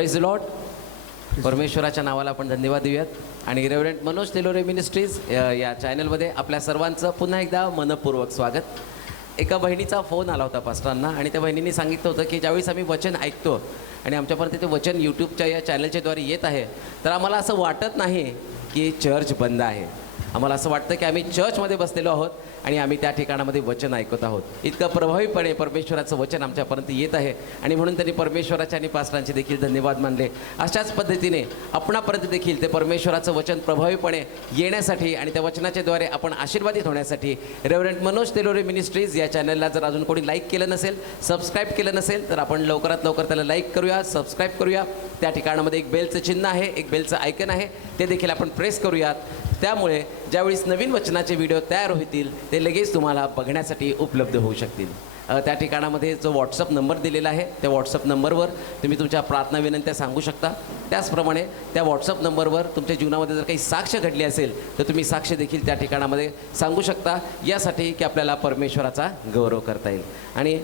Praise the Lord. परमेश्वराच्या नावाला आपण धन्यवाद देऊयात आणि रेव्हरंट मनोज तेलोरे मिनिस्ट्रीज या चॅनलमध्ये आपल्या सर्वांचं पुन्हा एकदा मनपूर्वक स्वागत. एका बहिणीचा फोन आला होता पास्टरांना आणि त्या बहिणींनी सांगितलं होतं की ज्यावेळेस आम्ही वचन ऐकतो आणि आमच्यापर्यंत ते वचन यूट्यूबच्या या चॅनलच्याद्वारे येत आहे तर आम्हाला असं वाटत नाही की चर्च बंद आहे. आम्हाला असं वाटतं की आम्ही चर्चमध्ये बसलेलो आहोत आणि आम्ही त्या ठिकाणामध्ये वचन ऐकत आहोत. इतकं प्रभावीपणे परमेश्वराचं वचन आमच्यापर्यंत येत आहे आणि म्हणून त्यांनी परमेश्वराच्या आणि पास्टरांचे देखील धन्यवाद मानले. अशाच पद्धतीने आपणापर्यंत देखील ते परमेश्वराचं वचन प्रभावीपणे येण्यासाठी आणि त्या वचनाच्याद्वारे आपण आशीर्वादित होण्यासाठी रेव्हरंट मनोज तेलोरे मिनिस्ट्रीज या चॅनलला जर अजून कोणी लाईक केलं नसेल, सबस्क्राईब केलं नसेल तर आपण लवकरात लवकर त्याला लाईक करूया, सबस्क्राईब करूया. त्या ठिकाणामध्ये एक बेलचं चिन्ह आहे, एक बेलचं आयकन आहे, ते देखील आपण प्रेस करूयात. त्यामुळे ज्यावेळेस नवीन वचनाचे व्हिडिओ तयार होतील ते लगेच तुम्हाला बघण्यासाठी उपलब्ध होऊ शकतील. त्या ठिकाणामध्ये जो व्हॉट्सअप नंबर दिलेला आहे त्या व्हॉट्सअप नंबरवर तुम्ही तुमच्या प्रार्थना विनंत्या सांगू शकता. त्याचप्रमाणे त्या व्हॉट्सअप नंबरवर तुमच्या जीवनामध्ये जर काही साक्ष घडली असेल तर तुम्ही साक्ष देखील त्या ठिकाणामध्ये सांगू शकता, यासाठी की आपल्याला परमेश्वराचा गौरव करता येईल. आणि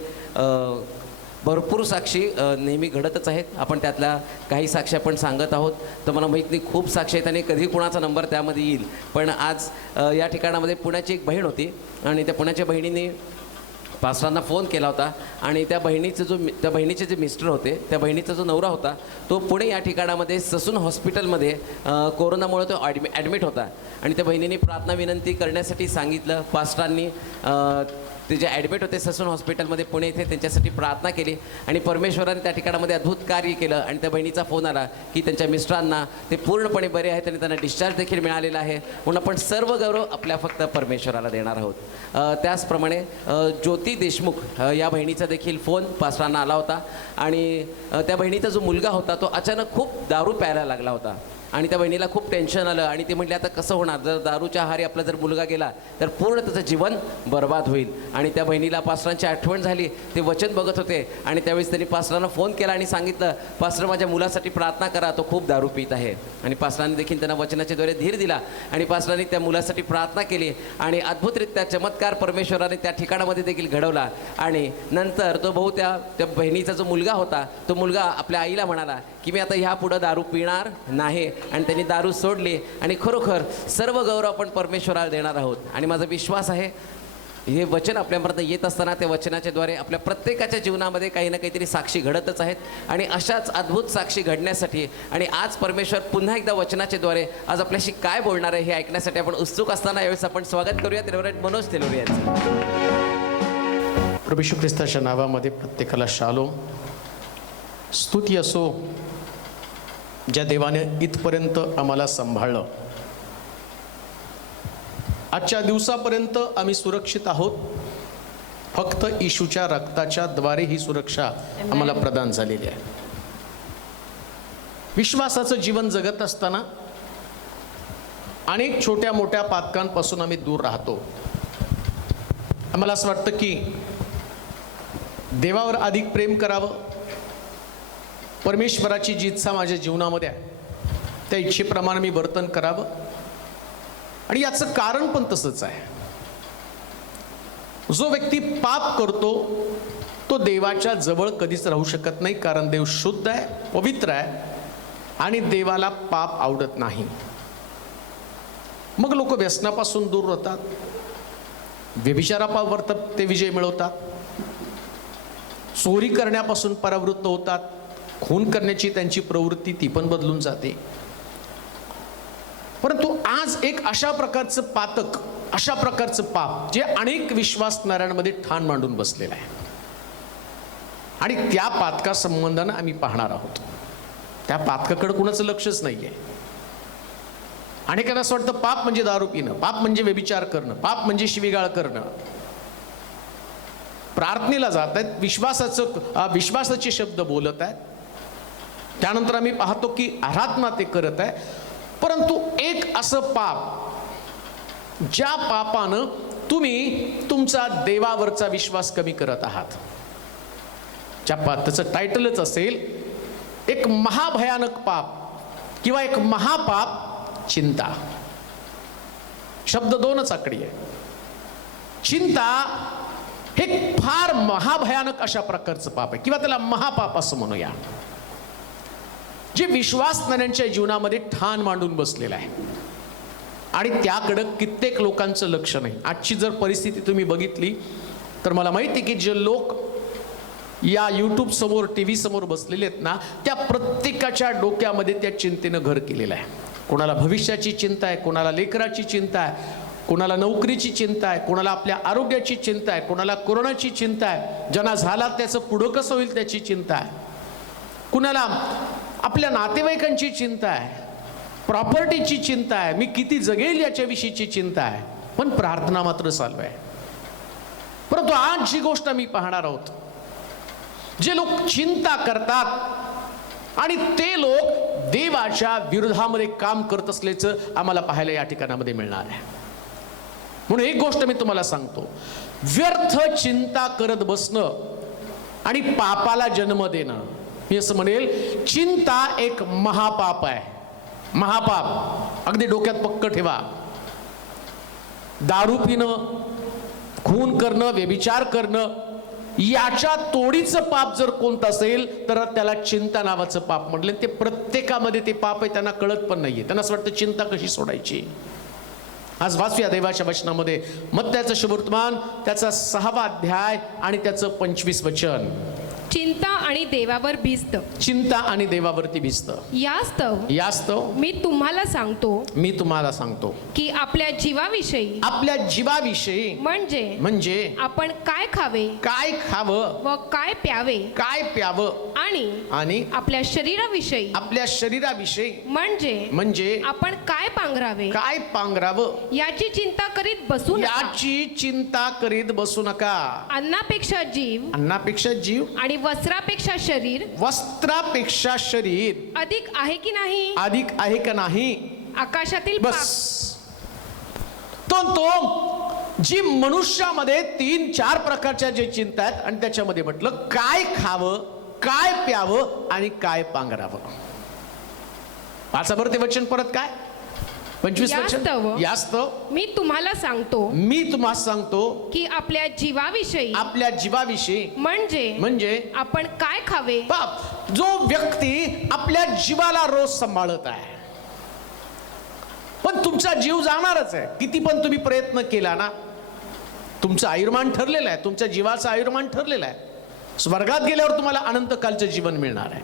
भरपूर साक्षी नेहमी घडतच आहेत. आपण त्यातल्या काही साक्षी आपण सांगत आहोत. तर मला माहीत नाही खूप साक्षी आहेत आणि कधी कुणाचा नंबर त्यामध्ये येईल. पण आज या ठिकाणामध्ये पुण्याची एक बहीण होती आणि त्या पुण्याच्या बहिणीने पास्टरांना फोन केला होता आणि त्या बहिणीचे जे मिस्टर होते, त्या बहिणीचा जो नवरा होता तो पुणे या ठिकाणामध्ये ससून हॉस्पिटलमध्ये कोरोनामुळे तो ॲडमिट होता आणि त्या बहिणीने प्रार्थना विनंती करण्यासाठी सांगितलं. पास्टरांनी ते जे ॲडमिट होते ससून हॉस्पिटलमध्ये पुणे इथे त्यांच्यासाठी प्रार्थना केली आणि परमेश्वराने त्या ठिकाणामध्ये अद्भुत कार्य केलं आणि त्या बहिणीचा फोन आला की त्यांच्या मिस्टरांना ते पूर्णपणे बरे आहेत आणि त्यांना डिस्चार्ज देखील मिळालेला आहे. म्हणून आपण सर्व गौरव आपल्या फक्त परमेश्वराला देणार आहोत. त्याचप्रमाणे ज्योती देशमुख या बहिणीचा देखील फोन पास्टरांना आला होता आणि त्या बहिणीचा जो मुलगा होता तो अचानक खूप दारू प्यायला लागला होता आणि त्या बहिणीला खूप टेन्शन आलं आणि ती म्हटली आता कसं होणार, जर दारूच्या आहारी आपला जर मुलगा गेला तर पूर्ण त्याचं जीवन बर्बाद होईल. आणि त्या बहिणीला पास्टरांची आठवण झाली. ते वचन बघत होते आणि त्यावेळेस त्यांनी पास्टरांना फोन केला आणि सांगितलं पास्टर माझ्या मुलासाठी प्रार्थना करा, तो खूप दारू पित आहे. आणि पास्टरांनी देखील त्यांना वचनाच्याद्वारे धीर दिला आणि पास्टरांनी त्या मुलासाठी प्रार्थना केली आणि अद्भुतरित्या चमत्कार परमेश्वराने त्या ठिकाणामध्ये देखील घडवला. आणि नंतर तो भाऊ त्या बहिणीचा जो मुलगा होता तो मुलगा आपल्या आईला म्हणाला की मी आता ह्यापुढं दारू पिणार नाही आणि त्यांनी दारू सोडली. आणि खरोखर सर्व गौरव आपण परमेश्वराला देणार आहोत. आणि माझा विश्वास आहे हे वचन आपल्यापर्यंत येत असताना त्या वचनाच्याद्वारे आपल्या प्रत्येकाच्या जीवनामध्ये काही ना काहीतरी साक्षी घडतच आहेत आणि अशाच अद्भुत साक्षी घडण्यासाठी आणि आज परमेश्वर पुन्हा एकदा वचनाच्याद्वारे आज आपल्याशी काय बोलणार आहे हे ऐकण्यासाठी आपण उत्सुक असताना यावेळेस आपण स्वागत करूयात रेव्हरंट मनोज तेलोरे यांचं. प्रभू येशू ख्रिस्ताच्या नावामध्ये प्रत्येकाला शालोम. स्तुती असो ज्या देवाने इथपर्यंत आम्हाला सांभाळलं. आजच्या दिवसापर्यंत आम्ही सुरक्षित आहोत. फक्त येशूच्या रक्ताच्या द्वारे ही सुरक्षा आम्हाला प्रदान झालेली आहे. विश्वासाचं जीवन जगत असताना अनेक छोट्या मोठ्या पातकांपासून आम्ही दूर राहतो. आम्हाला असं वाटतं की देवावर अधिक प्रेम करावं, परमेश्वराची जी इच्छा माझ्या जीवनामध्ये आहे त्या इच्छेप्रमाणे मी वर्तन करावं. आणि याचं कारण पण तसंच आहे. जो व्यक्ती पाप करतो तो देवाच्या जवळ कधीच राहू शकत नाही, कारण देव शुद्ध आहे, पवित्र आहे आणि देवाला पाप आवडत नाही. मग लोक व्यसनापासून दूर राहतात, व्यभिचारावर ते विजय मिळवतात, चोरी करण्यापासून परावृत्त होतात, खून करण्याची त्यांची प्रवृत्ती ती पण बदलून जाते. परंतु आज एक अशा प्रकारचं पातक, अशा प्रकारचं पाप जे अनेक विश्वासणाऱ्यांमध्ये ठाण मांडून बसलेलं आहे आणि त्या पातका संबंधानं आम्ही पाहणार आहोत. त्या पातकाकडे कुणाचं लक्षच नाहीये. अनेकांना असं वाटतं पाप म्हणजे दारू पिणं, पाप म्हणजे व्यभिचार करणं, पाप म्हणजे शिवीगाळ करणं. प्रार्थनेला जात आहेत, विश्वासाचे शब्द बोलत आहेत, त्यानंतर आम्ही पाहतो की आराधना ते करत आहे. परंतु एक असं पाप ज्या पापानं तुम्ही तुमचा देवावरचा विश्वास कमी करत आहात, त्याचं टायटलच असेल एक महाभयानक पाप किंवा एक महापाप, चिंता. शब्द दोनच आकडी आहे. चिंता हे फार महाभयानक अशा प्रकारचं पाप आहे किंवा त्याला महापाप असं म्हणूया. जे विश्वासणाऱ्यांच्या जीवनामध्ये ठाण मांडून बसलेलं आहे आणि त्याकडं कित्येक लोकांचं लक्ष नाही. आजची जर परिस्थिती तुम्ही बघितली तर मला माहिती आहे की जे लोक या यूट्यूब समोर TV समोर बसलेले आहेत ना, त्या प्रत्येकाच्या डोक्यामध्ये त्या चिंतेनं घर केलेलं आहे. कोणाला भविष्याची चिंता आहे, कोणाला लेकराची चिंता आहे, कोणाला नोकरीची चिंता आहे, कोणाला आपल्या आरोग्याची चिंता आहे, कोणाला कोरोनाची चिंता आहे, ज्यांना झाला त्याचं पुढं कसं होईल त्याची चिंता आहे, कुणाला आपल्या नातेवाईकांची चिंता आहे, प्रॉपर्टीची चिंता आहे, मी किती जगेल याच्याविषयीची चिंता आहे. पण प्रार्थना मात्र चालू आहे. परंतु आज जी गोष्ट मी पाहणार आहोत, जे लोक चिंता करतात आणि ते लोक देवाच्या विरोधामध्ये काम करत असल्याचं आम्हाला पाहायला या ठिकाणामध्ये मिळणार आहे. म्हणून एक गोष्ट मी तुम्हाला सांगतो, व्यर्थ चिंता करत बसणं आणि पापाला जन्म देणं, मी असं म्हणेल चिंता एक महापाप आहे. महापाप अगदी डोक्यात पक्क ठेवा. दारू पिणं, खून करणं, व्यभिचार करणं याच्या तोडीचं पाप जर कोणतं असेल तर त्याला चिंता नावाचं पाप म्हटलं. ते प्रत्येकामध्ये ते पाप आहे, त्यांना कळत पण नाहीये. त्यांना असं वाटतं चिंता कशी सोडायची. आज वाचूया देवाच्या वचनामध्ये मत्त्याचं शुभवर्तमान त्याचा 6वा अध्याय आणि त्याचं 25 वचन. चिंता आणि देवावर भिस्त. चिंता आणि देवावरती भिस्त. यास्तव मी तुम्हाला सांगतो की आपल्या जीवाविषयी म्हणजे आपण काय खावे, काय खावं व काय प्यावं आणि आपल्या शरीराविषयी म्हणजे आपण काय पांघरावं याची चिंता करीत बसू नका. अन्नापेक्षा जीव आणि वस्त्रापेक्षा शरीर अधिक आहे की नाही. आकाशातील बस तो जी मनुष्यामध्ये 3-4 प्रकारच्या जे चिंता आहेत आणि त्याच्यामध्ये म्हटलं काय खावं, काय प्यावं आणि काय पांघरावं. वाचा बरं ते वचन परत. काय 25 वचन. यास्तव मी तुम्हाला सांगतो की आपल्या जीवाविषयी म्हणजे आपण काय खावे. बाप जो व्यक्ती आपल्या जीवाला रोज सांभाळत आहे, पण तुमचा जीव जाणारच आहे. किती पण तुम्ही प्रयत्न केला ना, तुमचं आयुर्मान ठरलेलं आहे, तुमच्या जीवाचं आयुर्मान ठरलेलं आहे. स्वर्गात गेल्यावर तुम्हाला अनंत कालचं जीवन मिळणार आहे.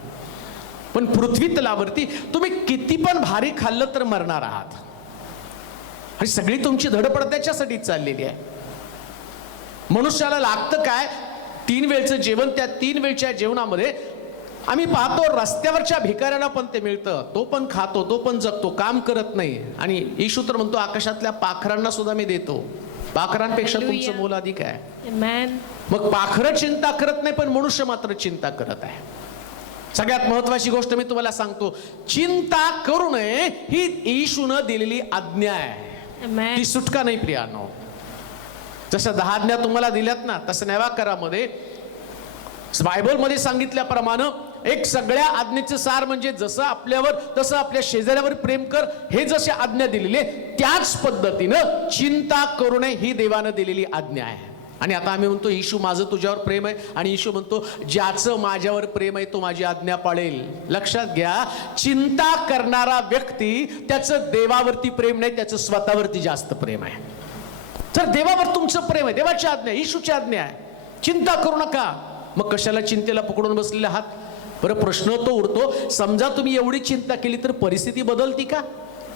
पण पृथ्वी तलावरती तुम्ही किती पण भारी खाल्लं तर मरणार आहात. आणि सगळी तुमची धडपड त्याच्यासाठी चाललेली आहे. मनुष्याला लागतं काय? 3 वेळचं जेवण. त्या 3 वेळच्या जेवणामध्ये आम्ही पाहतो रस्त्यावरच्या भिकाऱ्यांना पण ते मिळतं, तो पण खातो, तो पण जगतो, काम करत नाही. आणि येशू तर म्हणतो आकाशातल्या पाखरांना सुद्धा मी देतो. पाखरांपेक्षा तुमचं मोल अधिक आहे. मग पाखरं चिंता करत नाही, पण मनुष्य मात्र चिंता करत आहे. सगळ्यात महत्वाची गोष्ट मी तुम्हाला सांगतो, चिंता करू नये ही येशूनं दिलेली आज्ञा आहे. ती सुटका नाही प्रियानो. जशा 10 आज्ञा तुम्हाला दिल्यात ना, तसं नव्या बायबलमध्ये सांगितल्याप्रमाणे एक सगळ्या आज्ञेचं सार म्हणजे जसं आपल्यावर तसं आपल्या शेजाऱ्यावर प्रेम कर, हे जसे आज्ञा दिलेले त्याच पद्धतीनं चिंता करू नये ही देवानं दिलेली आज्ञा आहे. आणि आता आम्ही म्हणतो येशू माझं तुझ्यावर प्रेम आहे, आणि येशू म्हणतो ज्याचं माझ्यावर प्रेम आहे तो माझी आज्ञा पाळेल. लक्षात घ्या, चिंता करणारा व्यक्ती त्याचं देवावरती प्रेम नाही, त्याचं स्वतःवरती जास्त प्रेम आहे. जर देवावर तुमचं प्रेम आहे, देवाची आज्ञा, येशूची आज्ञा आहे, चिंता करू नका, मग कशाला चिंतेला पकडून बसलेले आहात? बरं प्रश्न तो उरतो, समजा तुम्ही एवढी चिंता केली तर परिस्थिती बदलती का?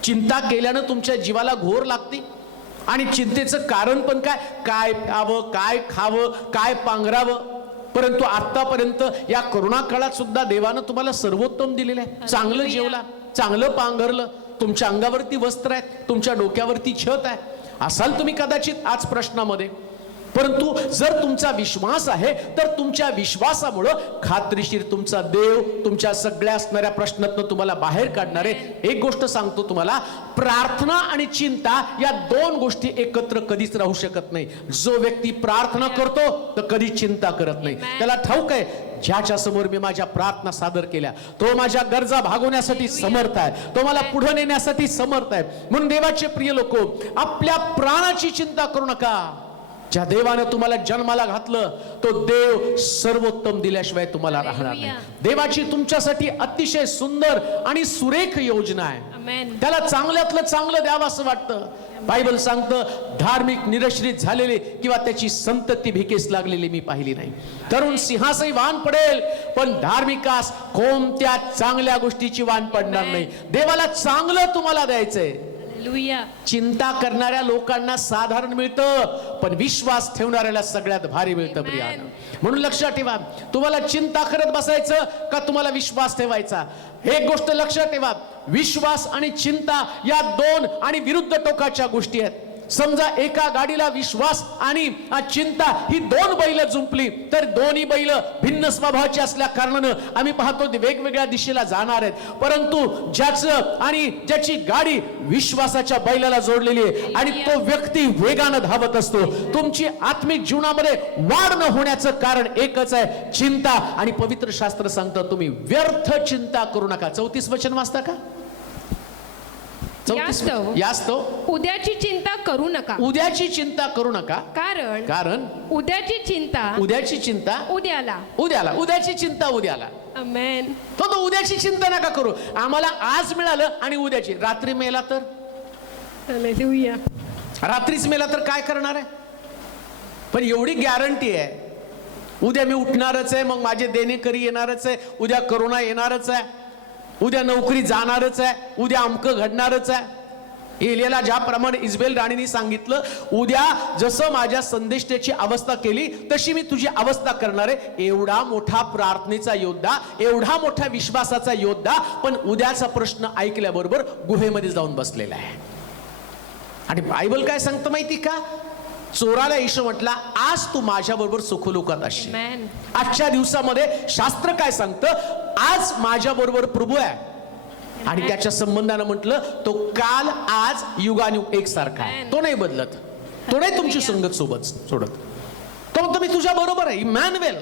चिंता केल्यानं तुमच्या जीवाला घोर लागते. आणि चिंतेचं कारण पण काय? काय प्यावं, काय खावं, काय पांघरावं. परंतु आतापर्यंत या करोना काळात सुद्धा देवानं तुम्हाला सर्वोत्तम दिलेलं आहे. चांगलं जेवला, चांगलं पांघरलं, तुमच्या अंगावरती वस्त्र आहेत, तुमच्या डोक्यावरती छत आहे. असाल तुम्ही कदाचित आज प्रश्नामध्ये, परंतु जर तुमचा विश्वास आहे तर तुमच्या विश्वासामुळं खात्रीशीर तुमचा देव तुमच्या सगळ्या असणाऱ्या प्रश्नातनं तुम्हाला बाहेर काढणारे. एक गोष्ट सांगतो तुम्हाला, प्रार्थना आणि चिंता या 2 गोष्टी एकत्र कधीच राहू शकत नाही. जो व्यक्ती प्रार्थना करतो तर कधी चिंता करत नाही. त्याला ठाऊक आहे ज्याच्या समोर मी माझ्या प्रार्थना सादर केल्या तो माझ्या गरजा भागवण्यासाठी समर्थ आहे, तो मला पुढे नेण्यासाठी समर्थ आहे. म्हणून देवाचे प्रिय लोक, आपल्या प्राणाची चिंता करू नका, ज्या देवानं तुम्हाला जन्माला घातलं तो देव सर्वोत्तम दिल्याशिवाय तुम्हाला राहणार नाही. देवाची तुमच्यासाठी अतिशय सुंदर आणि सुरेख योजना आहे. Amen. त्याला चांगल्यातलं चांगलं द्यावं असं वाटतं. बायबल सांगतं धार्मिक निरश्रित झालेले किंवा त्याची संतती भिकेस लागलेली मी पाहिली नाही. तरुण सिंहासही वाण पडेल पण धार्मिकास कोणत्या चांगल्या गोष्टीची वाण पडणार नाही. देवाला चांगलं तुम्हाला द्यायचंय. Hallelujah. चिंता करणाऱ्या लोकांना साधारण मिळतं पण विश्वास ठेवणाऱ्याला सगळ्यात भारी मिळतं प्रियानो. म्हणून लक्षात ठेवा, तुम्हाला चिंता करत बसायचं का तुम्हाला विश्वास ठेवायचा. एक गोष्ट लक्षात ठेवा, विश्वास आणि चिंता या दोन आणि विरुद्ध टोकाच्या गोष्टी आहेत. समजा एका गाडीला विश्वास आणि चिंता ही दोन बैल जुंपली तर दोन्ही बैल भिन्न स्वभावाचे असल्या कारणानं आम्ही पाहतो ते वेगवेगळ्या दिशेला जाणार आहेत. परंतु ज्याचं आणि ज्याची गाडी विश्वासाच्या बैलाला जोडलेली आहे आणि तो व्यक्ती वेगानं धावत असतो. तुमची आत्मिक जीवनामध्ये वाढ न होण्याचं कारण एकच आहे, चिंता. आणि पवित्र शास्त्र सांगतं तुम्ही व्यर्थ चिंता करू नका. 34 वचन वाचता का? यास्तव उद्याची चिंता करू नका. उद्याची चिंता करू नका कारण उद्याची चिंता उद्याला उद्याची चिंता उद्याला. Amen. तो उद्याची चिंता नका करू. आम्हाला आज मिळालं आणि उद्याची रात्री मेला तर Hallelujah. रात्रीच मेला तर काय करणार आहे. पण एवढी गॅरंटी आहे उद्या मी उठणारच आहे, मग माझे देणेकरी येणारच आहे, उद्या करोना येणारच आहे, उद्या नोकरी जाणारच आहे, उद्या अमकं घडणारच आहे. एलियाला ज्याप्रमाणे इजबेल राणीने सांगितलं उद्या जसं माझ्या संदेष्टाची अवस्था केली तशी मी तुझी अवस्था करणार आहे. एवढा मोठा प्रार्थनेचा योद्धा, एवढा मोठा विश्वासाचा योद्धा पण उद्याचा प्रश्न ऐकल्याबरोबर गुहेमध्ये जाऊन बसलेला आहे. आणि बायबल काय सांगतं माहिती का? चोराला येशू म्हटला आज तू माझ्या बरोबर सुखदुःखात असशील. Amen. आजच्या दिवसामध्ये शास्त्र काय सांगतं, आज माझ्या बरोबर प्रभू आहे. आणि त्याच्या संबंधानं म्हटलं तो काल आज युगानुयुग एकसारखा आहे. तो नाही बदलत, तो नाही तुमची संगत सोबत सोडत. तो म्हणतो मी तुझ्या बरोबर आहे. इमॅन्युएल.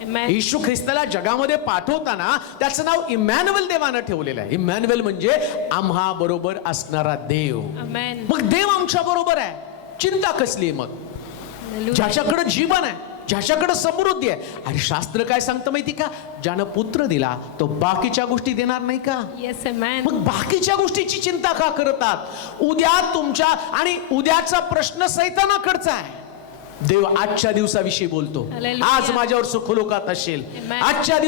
Amen. येशू ख्रिस्ताला जगामध्ये पाठवताना त्याचं नाव इमॅन्युएल देवानं ठेवलेलं आहे. इमॅन्युएल म्हणजे आम्हा बरोबर असणारा देव. Amen. मग देव आमच्या बरोबर आहे, चिंता कसली मग? Hallelujah. ज्याच्याकडे जीवन आहे, ज्याच्याकडे समृद्धी आहे. आणि शास्त्र काय सांगतं माहिती का? ज्यानं पुत्र दिला तो बाकीच्या गोष्टी देणार नाही का? Yes, amen. मग बाकीच्या गोष्टीची चिंता का करतात? उद्या तुमच्या आणि उद्याचा प्रश्न सैतानाकडचा आहे. देव आजच्या दिवसाविषयी बोलतो. Hallelujah. आज माझ्यावर सुखलोकात असेल. Amen. आजच्या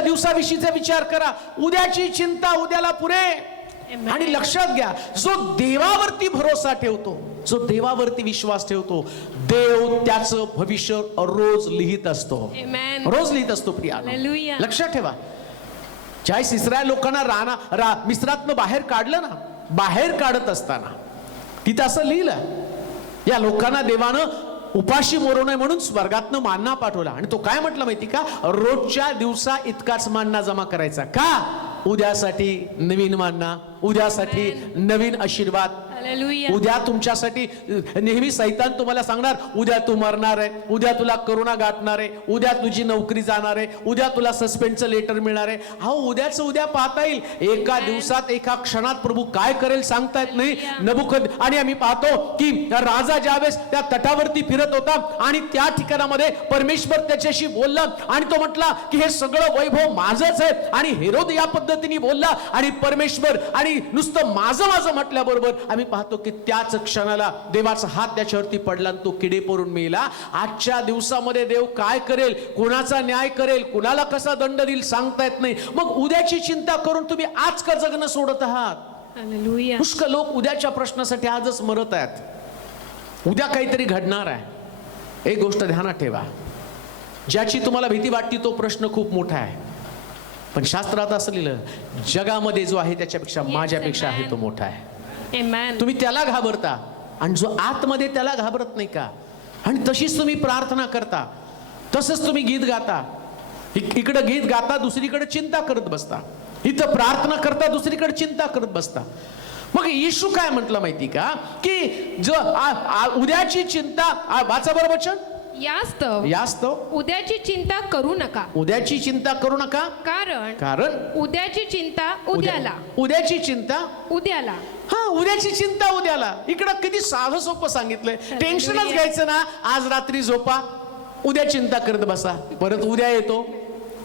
दिवसाविषयीचा विचार करा. उद्याची चिंता उद्याला पुरे. Amen. आणि लक्षात घ्या, जो देवावरती भरोसा ठेवतो, जो देवावरती विश्वास ठेवतो, देव त्याचं भविष्य रोज लिहित असतो. Amen. रोज लिहित असतो प्रिया. Hallelujah. लक्षात ठेवा, ज्यावेळेस इस्रायल लोकांना मिस्रातनं बाहेर काढलं ना, बाहेर काढत असताना तिथं असं लिहिलं, या लोकांना देवानं उपाशी मरू नये म्हणून स्वर्गातनं मान्ना पाठवला. आणि तो काय म्हटलं माहिती का? रोजच्या दिवसा इतकाच मान्ना जमा करायचा. का? उद्यासाठी नवीन मान्ना, उद्यासाठी नवीन आशीर्वाद. Hallelujah. उद्या तुमच्यासाठी नेहमी सैतान तुम्हाला सांगणार उद्या तू मरणार आहे, उद्या तुला करोना गाठणार आहे, उद्या तुझी नोकरी जाणार आहे, उद्या तुला सस्पेंडचं लेटर मिळणार आहे. अहो उद्याचं उद्या पाहता येईल. एका दिवसात एका क्षणात प्रभू काय करेल सांगता येत नाही. आणि आम्ही पाहतो की राजा ज्यावेळेस त्या तटावरती फिरत होता आणि त्या ठिकाणामध्ये परमेश्वर त्याच्याशी बोलला आणि तो म्हटला की हे सगळं वैभव माझंच आहे. आणि हेरोद या पद्धतीने बोलला आणि परमेश्वर आणि नुसतं माझं म्हटल्याबरोबर आम्ही पाहतो की त्याच क्षणाला देवाचा हात त्याच्यावरती पडला आणि तो किडे पडून मेला. आजच्या दिवसामध्ये देव काय करेल, कोणाचा न्याय करेल, कुणाला कसा दंड देईल सांगता येत नाही. मग उद्याची चिंता करून तुम्ही आज का जगणं सोडत आहात? Hallelujah. पुष्कळ लोक उद्याच्या प्रश्नासाठी आजच मरत आहेत. उद्या काहीतरी घडणार आहे. एक गोष्ट ध्यानात ठेवा, ज्याची तुम्हाला भीती वाटते तो प्रश्न खूप मोठा आहे. पण शास्त्रात असं लिहिलं जगामध्ये जो आहे त्याच्यापेक्षा माझ्यापेक्षा आहे तो मोठा आहे. Amen. तुम्ही त्याला घाबरता आणि जो आतमध्ये त्याला घाबरत नाही का? आणि तशीच तुम्ही प्रार्थना करता, तसंच तुम्ही गीत गाता. इकडे गीत गाता, दुसरीकडे चिंता करत बसता. इथं प्रार्थना करता, दुसरीकडे चिंता करत बसता. मग येशू काय म्हटलं माहिती का? की जो उद्याची चिंता, वाचा बरं वचन. यास्तव उद्याची चिंता करू नका, उद्याची चिंता करू नका, कारण उद्याची चिंता उद्याला, उद्याची चिंता उद्याला. हा, उद्याची चिंता उद्याला. इकडं किती साधं सोपं सांगितलंय. टेन्शनच घ्यायचं ना. आज रात्री झोपा, उद्या चिंता करत बसा, परत उद्या येतो,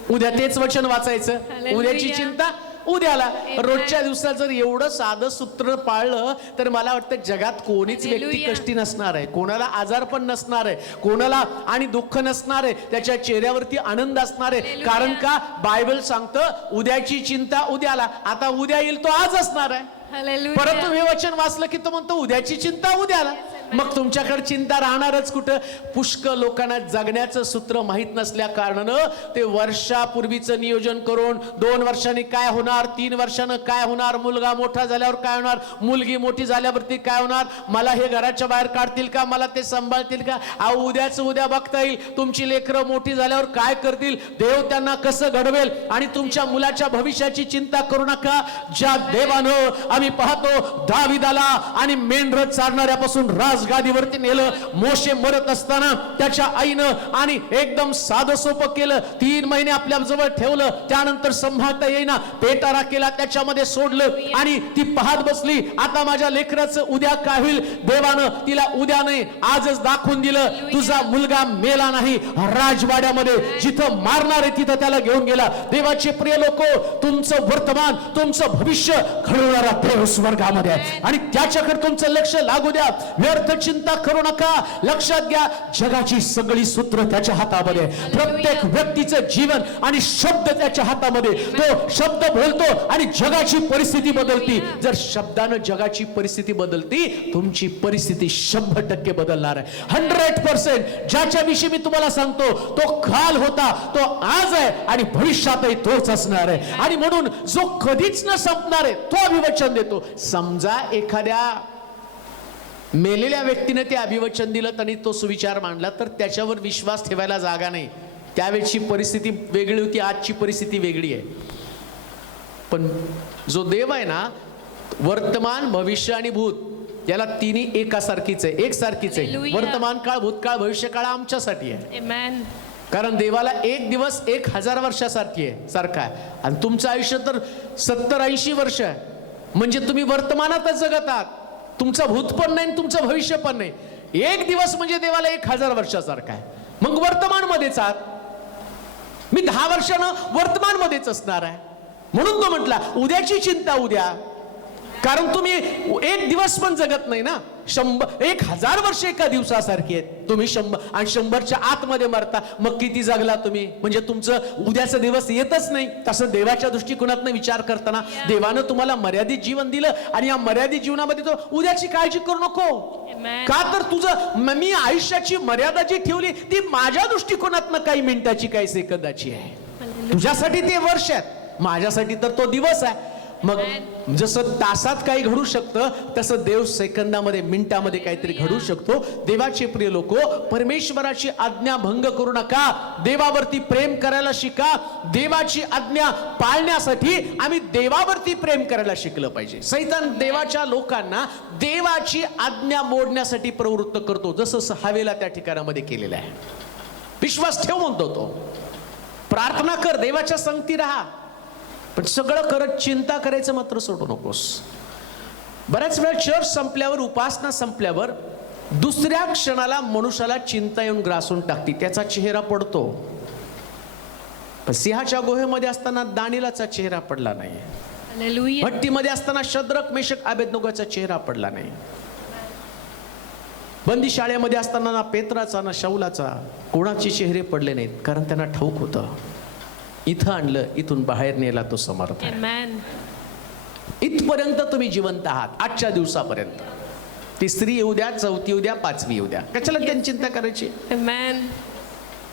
उद्या तेच वचन वाचायचं, Hallelujah. उद्याची चिंता उद्याला. रोजच्या दिवसात जर एवढं साधं सूत्र पाळलं तर मला वाटतं जगात कोणीच व्यक्ती Hallelujah. कष्टी नसणार आहे, कोणाला आजार पण नसणार आहे, कोणाला आणि दुःख नसणार आहे, त्याच्या चेहऱ्यावरती आनंद असणार आहे. Hallelujah. कारण का बायबल सांगतं उद्याची चिंता उद्याला. आता उद्या येईल तो आज असणार आहे. Hallelujah. परंतु हे वचन वाचलं की तो म्हणतो उद्याची चिंता उद्याला. मग तुमच्याकडे चिंता राहणारच कुठं. पुष्कळ लोकांना जगण्याचं सूत्र माहीत नसल्या कारणानं ते वर्षापूर्वीचं नियोजन करून 2 वर्षांनी काय होणार, 3 वर्षानं काय होणार, मुलगा मोठा झाल्यावर काय होणार, मुलगी मोठी झाल्यावरती काय होणार, मला हे घराच्या बाहेर काढतील का, मला ते सांभाळतील का. अहो उद्याच उद्या बघता येईल. तुमची लेकरं मोठी झाल्यावर काय करतील, देव त्यांना कसं घडवेल, आणि तुमच्या मुलाच्या भविष्याची चिंता करू नका. ज्या देवानं आम्ही पाहतो दाविदाला आणि मेंढर चारणाऱ्यापासून राजगादीवरती नेलं. मोशे मरत असताना त्याच्या आईनं आणि एकदम साधं सोपं केलं. 3 महिने आपल्या जवळ ठेवलं. त्यानंतर संभाळता येईना पेटारा केला, त्याच्यामध्ये सोडलं आणि ती पाहत बसली. आता माझ्या लेकराचं उद्या काय होईल. देवानं तिला उद्या नाही आजच दाखवून दिलं. तुझा मुलगा मेला नाही, राजवाड्यामध्ये जिथं मारणार आहे तिथं त्याला घेऊन गेला. देवाचे प्रिय लोक, तुमचं वर्तमान, तुमचं भविष्य घडवणारा देव स्वर्गामध्ये आहे आणि त्याच्याकडे तुमचं लक्ष लागू द्या. व्यर्थ चिंता करू नका. लक्षात घ्या, जगाची सगळी सूत्र त्याच्या हातामध्ये. प्रत्येक व्यक्तीचं जीवन आणि शब्द त्याच्या हातामध्ये. तो शब्द बोलतो आणि जगाची परिस्थिती बदलती. जर शब्दानं जगाची परिस्थिती बदलती, तुमची परिस्थिती 100% बदलणार आहे. 100%. ज्याच्याविषयी मी तुम्हाला सांगतो तो काल होता, तो आज आहे आणि भविष्यातही तोच असणार आहे. आणि म्हणून जो कधीच न संपणार आहे तो अभिवचन देतो. समजा एखाद्या मेलेल्या व्यक्तीने ते अभिवचन दिलं आणि तो सुविचार मांडला तर त्याच्यावर विश्वास ठेवायला जागा नाही. त्यावेळची परिस्थिती वेगळी होती, आजची परिस्थिती वेगळी आहे. पण जो देव आहे ना, वर्तमान, भविष्य आणि भूत याला तिन्ही एकासारखीच आहे, एकसारखीच आहे. Hallelujah. वर्तमान काळ, भूतकाळ, भविष्यकाळ आमच्यासाठी आहे. Amen. कारण देवाला एक दिवस 1000 वर्षासारखी आहे, सारखा आहे. आणि तुमचं आयुष्य तर 70-80 वर्ष आहे. म्हणजे तुम्ही वर्तमानातच जगत आहात. तुमचं भूत पण नाही, तुमचं भविष्य पण नाही. एक दिवस म्हणजे देवाला 1000 वर्षासारखा आहे. मग वर्तमान मध्येच आहात. मी 10 वर्षानं वर्तमान मध्येच असणार आहे. म्हणून तो म्हटला उद्याची चिंता उद्या. कारण तुम्ही एक दिवस पण जगत नाही ना. 1000 वर्ष एका दिवसासारखी आहेत. तुम्ही 100 आणि 100च्या आतमध्ये मरता. मग किती जगला तुम्ही. म्हणजे तुमचं उद्याचा दिवस येतच नाही. तसं देवाच्या दृष्टिकोनातून विचार करताना देवानं तुम्हाला मर्यादित जीवन दिलं आणि या मर्यादित जीवनामध्ये तो उद्याची काळजी करू नको. Amen. का तर तुझं मी आयुष्याची मर्यादा जी ठेवली ती माझ्या दृष्टिकोनातनं काही मिनिटाची, काही सेकंदाची आहे. तुझ्यासाठी ते वर्ष आहेत, माझ्यासाठी तर तो दिवस आहे. मग जसं तासात काही घडू शकतं तसं देव सेकंदामध्ये, मिनिटामध्ये काहीतरी घडू शकतो. देवाचे प्रिय लोक, परमेश्वराची आज्ञा भंग करू नका. देवावरती प्रेम करायला शिका. देवाची आज्ञा पाळण्यासाठी आम्ही देवावरती प्रेम करायला शिकलं पाहिजे. सैतान देवाच्या लोकांना देवाची आज्ञा मोडण्यासाठी प्रवृत्त करतो, जसं हवेला त्या ठिकाणामध्ये केलेलं आहे. विश्वास ठेव म्हणतो तो. प्रार्थना कर, देवाच्या संगती राहा, पण सगळं करत चिंता करायचं मात्र सोडू नकोस. बऱ्याच वेळा चर्च संपल्यावर, उपासना संपल्यावर दुसऱ्या क्षणाला मनुष्याला चिंता येऊन ग्रासून टाकते. त्याचा चेहरा पडतो. पण सिंहाच्या गुहेमध्ये असताना दानिलाचा चेहरा पडला नाही. Hallelujah. भट्टीमध्ये असताना शद्रक, मेशक, अबेदनगोचा चेहरा पडला नाही. बंदी शाळेमध्ये असताना ना पेत्राचा ना शौलाचा कोणाचे चेहरे पडले नाहीत. कारण त्यांना ठाऊक होतं इथं आणलं, इथून बाहेर नेला तो समर्थ आहे. Amen. इथपर्यंत तुम्ही जिवंत आहात, आजच्या दिवसापर्यंत. तिसरी येऊ द्या, चौथी येऊ द्या, पाचवी येऊ द्या, कशाला त्यांची चिंता करायची. Amen.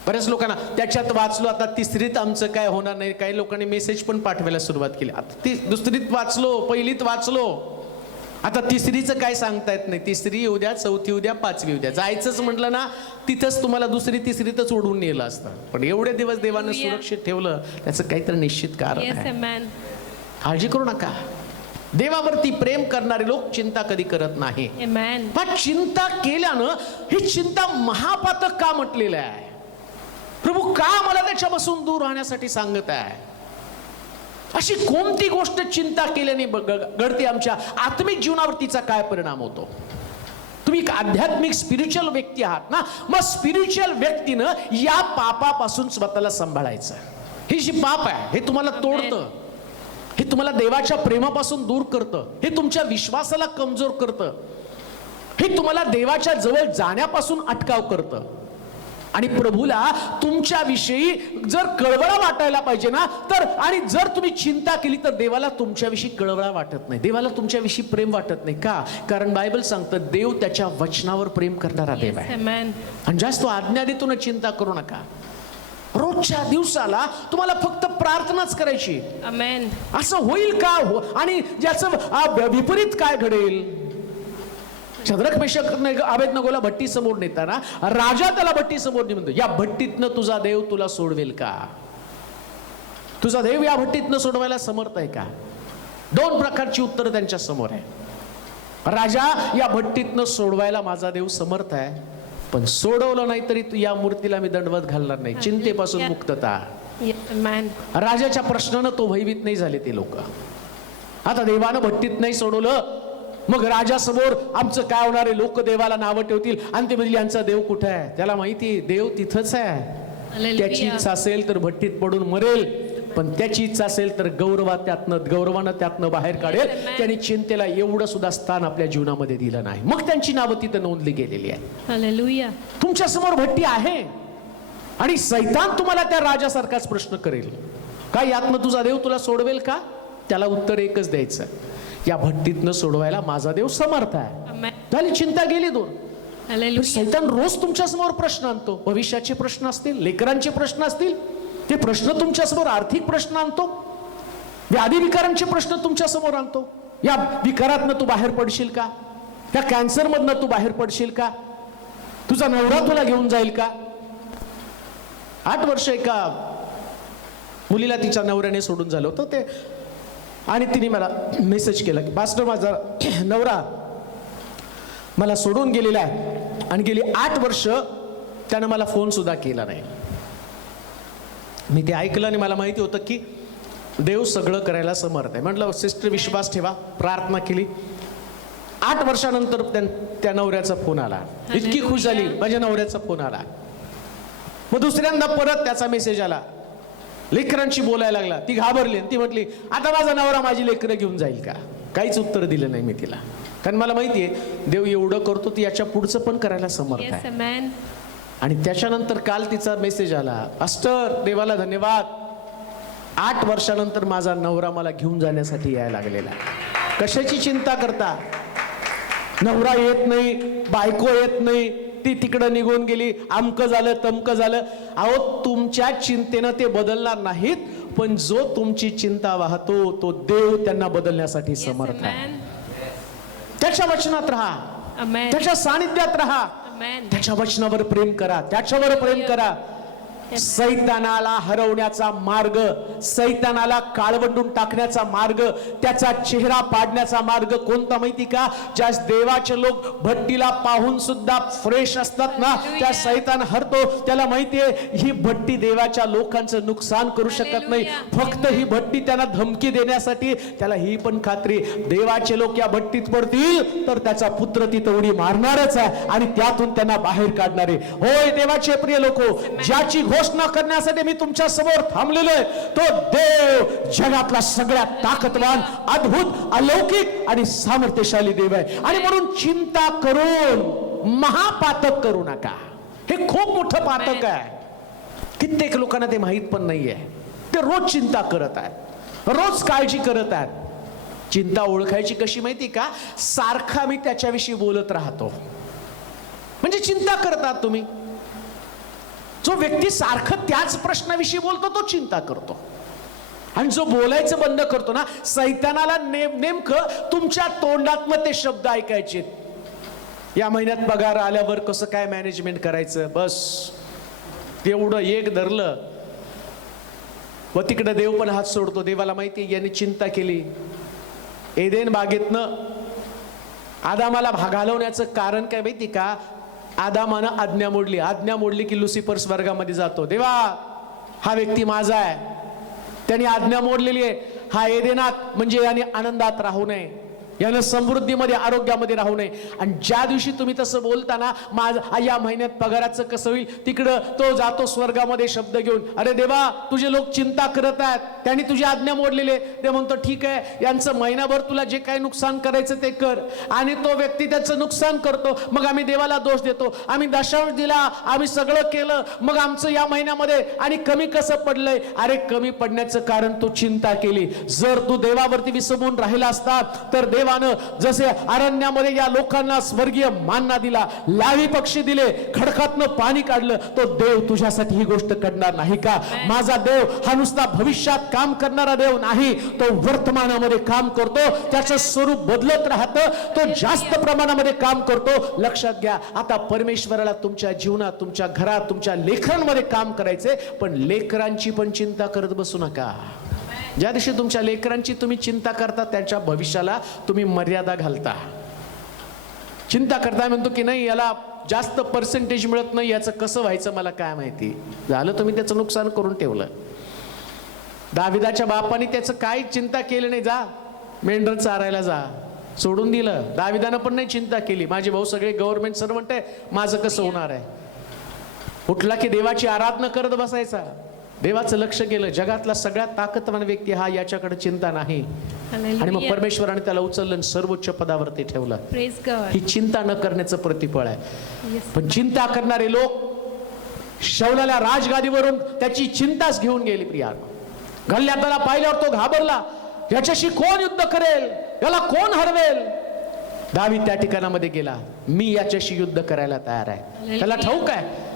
बऱ्याच लोकांना त्याच्यात वाचलो, आता तिसरीत आमचं काय होणार नाही. काही लोकांनी मेसेज पण पाठवायला सुरुवात केली. आता दुसरीत वाचलो, पहिलीत वाचलो, आता तिसरीचं काय सांगता येत नाही. तिसरी येऊ द्या, चौथी येऊ द्या, पाचवी येऊ द्या. जायचंच म्हटलं ना तिथंच तुम्हाला दुसरी तिसरीतच ओढून नेलं असतं. पण एवढे दिवस देवानं सुरक्षित ठेवलं, त्याचं काहीतरी निश्चित कारण Yes, आहे. amen. काळजी करू नका. देवावरती प्रेम करणारे लोक चिंता कधी करत नाही. Amen. पण चिंता केल्यानं ही चिंता महापातक का म्हटलेलं आहे? प्रभू का मला त्याच्यापासून दूर राहण्यासाठी सांगत आहे? अशी कोणती गोष्ट चिंता केल्याने घडते? आमच्या आत्मिक जीवनावरतीचा काय परिणाम होतो? तुम्ही एक आध्यात्मिक स्पिरिच्युअल व्यक्ती आहात ना, मग स्पिरिच्युअल व्यक्तीनं या पापापासून स्वतःला सांभाळायचं. ही जी पाप आहे हे तुम्हाला तोडतं, हे तुम्हाला देवाच्या प्रेमापासून दूर करतं, हे तुमच्या विश्वासाला कमजोर करतं, हे तुम्हाला देवाच्या जवळ जाण्यापासून अटकाव करतं. आणि प्रभूला तुमच्याविषयी जर कळवळा वाटायला पाहिजे ना, तर आणि जर तुम्ही चिंता केली तर देवाला तुमच्याविषयी कळवळा वाटत नाही, देवाला तुमच्याविषयी प्रेम वाटत नाही. का? कारण बायबल सांगतं देव त्याच्या वचनावर प्रेम करणारा देव आहे. Amen. आणि जास्त आज्ञा देतो ना, चिंता करू नका. रोजच्या दिवसाला तुम्हाला फक्त प्रार्थनाच करायची. Amen. असं होईल का? आणि ज्याचं विपरीत काय घडेल? शद्रक मेशक अबेदनगोला भट्टी समोर नेताना राजा त्याला भट्टी समोर म्हणतो, या भट्टीतनं तुझा देव तुला सोडवेल का? तुझा देव या भट्टीतनं सोडवायला समर्थ आहे का? दोन प्रकारची उत्तरं त्यांच्या समोर आहे. राजा, या भट्टीतनं सोडवायला माझा देव समर्थ आहे, पण सोडवलं नाही तरी तू या मूर्तीला मी दंडवत घालणार नाही. चिंतेपासून मुक्तता. Amen. राजाच्या प्रश्नानं तो भयभीत नाही झाले ते लोक. आता देवानं भट्टीत नाही सोडवलं, मग राजासमोर आमचं काय होणार आहे? लोक देवाला नावं ठेवतील आणि ते म्हणजे यांचा देव कुठे आहे? त्याला माहिती देव तिथंच आहे. Hallelujah. त्याची इच्छा असेल तर भट्टीत पडून मरेल, पण त्याची इच्छा असेल तर गौरवानं त्यातनं बाहेर काढेल. त्यांनी चिंतेला एवढं सुद्धा स्थान आपल्या जीवनामध्ये दिलं नाही, मग त्यांची नावं तिथं नोंदली गेलेली आहे. Hallelujah. तुमच्या समोर भट्टी आहे आणि सैतान तुम्हाला त्या राजासारखाच प्रश्न करेल, का यातनं तुझा देव तुला सोडवेल का? त्याला उत्तर एकच द्यायचं, या भट्टीतनं सोडवायला माझा देव समर्थ आहे. Amen. झाली, चिंता गेली दूर. Hallelujah. सैतान रोज तुमच्या समोर प्रश्न आणतो. भविष्याचे प्रश्न असतील, लेकरांचे प्रश्न असतील, ते प्रश्न तुमच्या समोर आर्थिक प्रश्न आणतो, व्याधी विकारांचे प्रश्न तुमच्या समोर आणतो. या विकारातनं तू बाहेर पडशील का? या कॅन्सर मधनं तू बाहेर पडशील का? तुझा नवरा तुला घेऊन जाईल का? 8 वर्ष एका मुलीला तिच्या नवऱ्याने सोडून झालं होतं ते, आणि तिने मला मेसेज केला की पास्टर, माझा नवरा मला सोडून गेलेला आहे आणि गेली 8 वर्ष त्यानं मला फोन सुद्धा केला नाही. मी ते ऐकलं आणि मला माहिती होतं की देव सगळं करायला समर्थ आहे. म्हटलं सिस्टर विश्वास ठेवा, प्रार्थना केली. 8 वर्षानंतर त्या नवऱ्याचा फोन आला. इतकी खुश झाली, माझ्या नवऱ्याचा फोन आला. मग दुसऱ्यांदा परत त्याचा मेसेज आला, लेकरांशी बोलायला लागला. ती घाबरली, ती म्हटली आता माझा नवरा माझी लेकरं घेऊन जाईल का? काहीच उत्तर दिलं नाही मी तिला, कारण मला माहिती आहे देव एवढं करतो ती याच्या पुढचं पण करायला समर्थ Yes, आहे. amen. आणि त्याच्यानंतर काल तिचा मेसेज आला, पास्टर देवाला धन्यवाद, 8 वर्षानंतर माझा नवरा मला घेऊन जाण्यासाठी यायला लागलेला. कशाची चिंता करता? नवरा येत नाही, बायको येत नाही, ती तिकडं निघून गेली, अमकं झालं तमकं झालं. अहो, तुमच्या चिंतेनं ते बदलणार नाहीत, पण जो तुमची चिंता वाहतो तो देव त्यांना बदलण्यासाठी Yes, समर्थ आहे. amen. त्याच्या वचनात राहा, Amen. त्याच्या सानिध्यात राहा, Amen. त्याच्या वचनावर प्रेम करा, त्याच्यावर प्रेम करा. सैतानाला हरवण्याचा मार्ग, सैतानाला काळवंडून टाकण्याचा मार्ग, त्याचा चेहरा पाडण्याचा मार्ग कोणता माहिती का? ज्या देवाचे लोक भट्टीला पाहून सुद्धा फ्रेश असतात ना, त्या सैतान हरतो. त्याला माहितीये ही भट्टी देवाच्या लोकांचं नुकसान करू शकत नाही, फक्त ही भट्टी त्यांना धमकी देण्यासाठी. त्याला ही पण खात्री, देवाचे लोक या भट्टीत पडतील तर त्याचा पुत्र तिथं उडी मारणारच आहे आणि त्यातून त्यांना बाहेर काढणारे. होय देवाचे प्रिय लोक, ज्याची घोषणा करण्यासाठी मी तुमच्या समोर थांबलेलो आहे तो देव जगातला सगळ्यात ताकदवान, अद्भुत, अलौकिक आणि सामर्थ्यशाली देव आहे. आणि म्हणून चिंता करून महापातक करू नका. हे खूप मोठं पातक आहे. कित्येक लोकांना ते माहित पण नाहीये. ते रोज चिंता करत आहेत, रोज काळजी करत आहेत. चिंता ओळखायची कशी माहिती का? सारखा मी त्याच्याविषयी बोलत राहतो म्हणजे चिंता करतात तुम्ही. जो व्यक्ती सारखं त्याच प्रश्नाविषयी बोलतो तो चिंता करतो. आणि जो बोलायचं बंद करतो ना, सैतानाला नेमकं तुमच्या तोंडातनं ते शब्द ऐकायचे. या महिन्यात पगार आल्यावर कसं काय मॅनेजमेंट करायचं, बस तेवढं एक धरलं व तिकडे देव पण हात सोडतो. देवाला माहिती याने चिंता केली, एदेन बागेतनं आदामाला घालवण्याचं कारण काय माहिती का? आदामानं आज्ञा मोडली की लुसिफर स्वर्गामध्ये जातो. देवा हा व्यक्ती माझा आहे, त्यांनी आज्ञा मोडलेली आहे, हा एदेनात म्हणजे याने आनंदात राहू नये, यानं समृद्धीमध्ये आरोग्यामध्ये राहू नये. आणि ज्या दिवशी तुम्ही तसं बोलताना माझा या महिन्यात पगाराचं कसं होईल, तिकडं तो जातो स्वर्गामध्ये शब्द घेऊन, अरे देवा तुझे लोक चिंता करत आहेत, त्यांनी तुझी आज्ञा मोडलेली आहे. ते म्हणतो ठीक आहे, यांचं महिनाभर तुला जे काही नुकसान करायचं ते कर. आणि तो व्यक्ती त्याचं नुकसान करतो. मग आम्ही देवाला दोष देतो, आम्ही दशांश दिला, आम्ही सगळं केलं, मग आमचं या महिन्यामध्ये आणि कमी कसं पडलंय. अरे कमी पडण्याचं कारण तू चिंता केली. जर तू देवावरती विसंबून राहिला असता तर देवानं जसे अरण्यामध्ये या लोकांना स्वर्गीय मानना दिला, लावी पक्षी दिले, खडकातनं पाणी काढलं, तो देव तुझ्यासाठी ही गोष्ट करणार नाही का? माझा देव हा नुसता भविष्यात काम करणारा देव नाही, तो वर्तमानामध्ये काम करतो. त्याचं स्वरूप बदलत राहतं, तो जास्त प्रमाणामध्ये काम करतो. लक्षात घ्या, आता परमेश्वराला तुमच्या जीवनात, तुमच्या घरात, तुमच्या लेकरांमध्ये काम करायचे, पण लेकरांची पण चिंता करत बसू नका. ज्या दिवशी तुमच्या लेकरांची तुम्ही चिंता करता, त्यांच्या भविष्याला तुम्ही मर्यादा घालता. चिंता करता म्हणतो की नाही याला जास्त पर्सेंटेज मिळत नाही, याचं कसं व्हायचं मला काय माहिती. झालं तुम्ही त्याचं नुकसान करून ठेवलं. दाविदाच्या बापाने त्याचं काही चिंता केली नाही, जा मेंढर चारायला जा, सोडून दिलं. दाविदानं पण नाही चिंता केली, माझे भाऊ सगळे गव्हर्नमेंट सर्वंट आहे, माझं कसं होणार आहे. उठला की देवाची आराधना करत बसायचा. देवाचं लक्ष गेलं, जगातला सगळ्यात ताकदवान व्यक्ती हा, याच्याकडे चिंता नाही. आणि मग परमेश्वराने त्याला उचललं आणि सर्वोच्च पदावरती ठेवलं. ही चिंता न करण्याचं प्रतिफळ आहे. पण चिंता करणारे लोक शौलाला राजगादीवरून त्याची चिंताच घेऊन गेली. प्रिया गल्ल्याला पाहिल्यावर तो घाबरला, याच्याशी कोण युद्ध करेल, याला कोण हरवेल. दावीद त्या ठिकाणामध्ये गेला, मी याच्याशी युद्ध करायला तयार आहे. त्याला ठाऊक आहे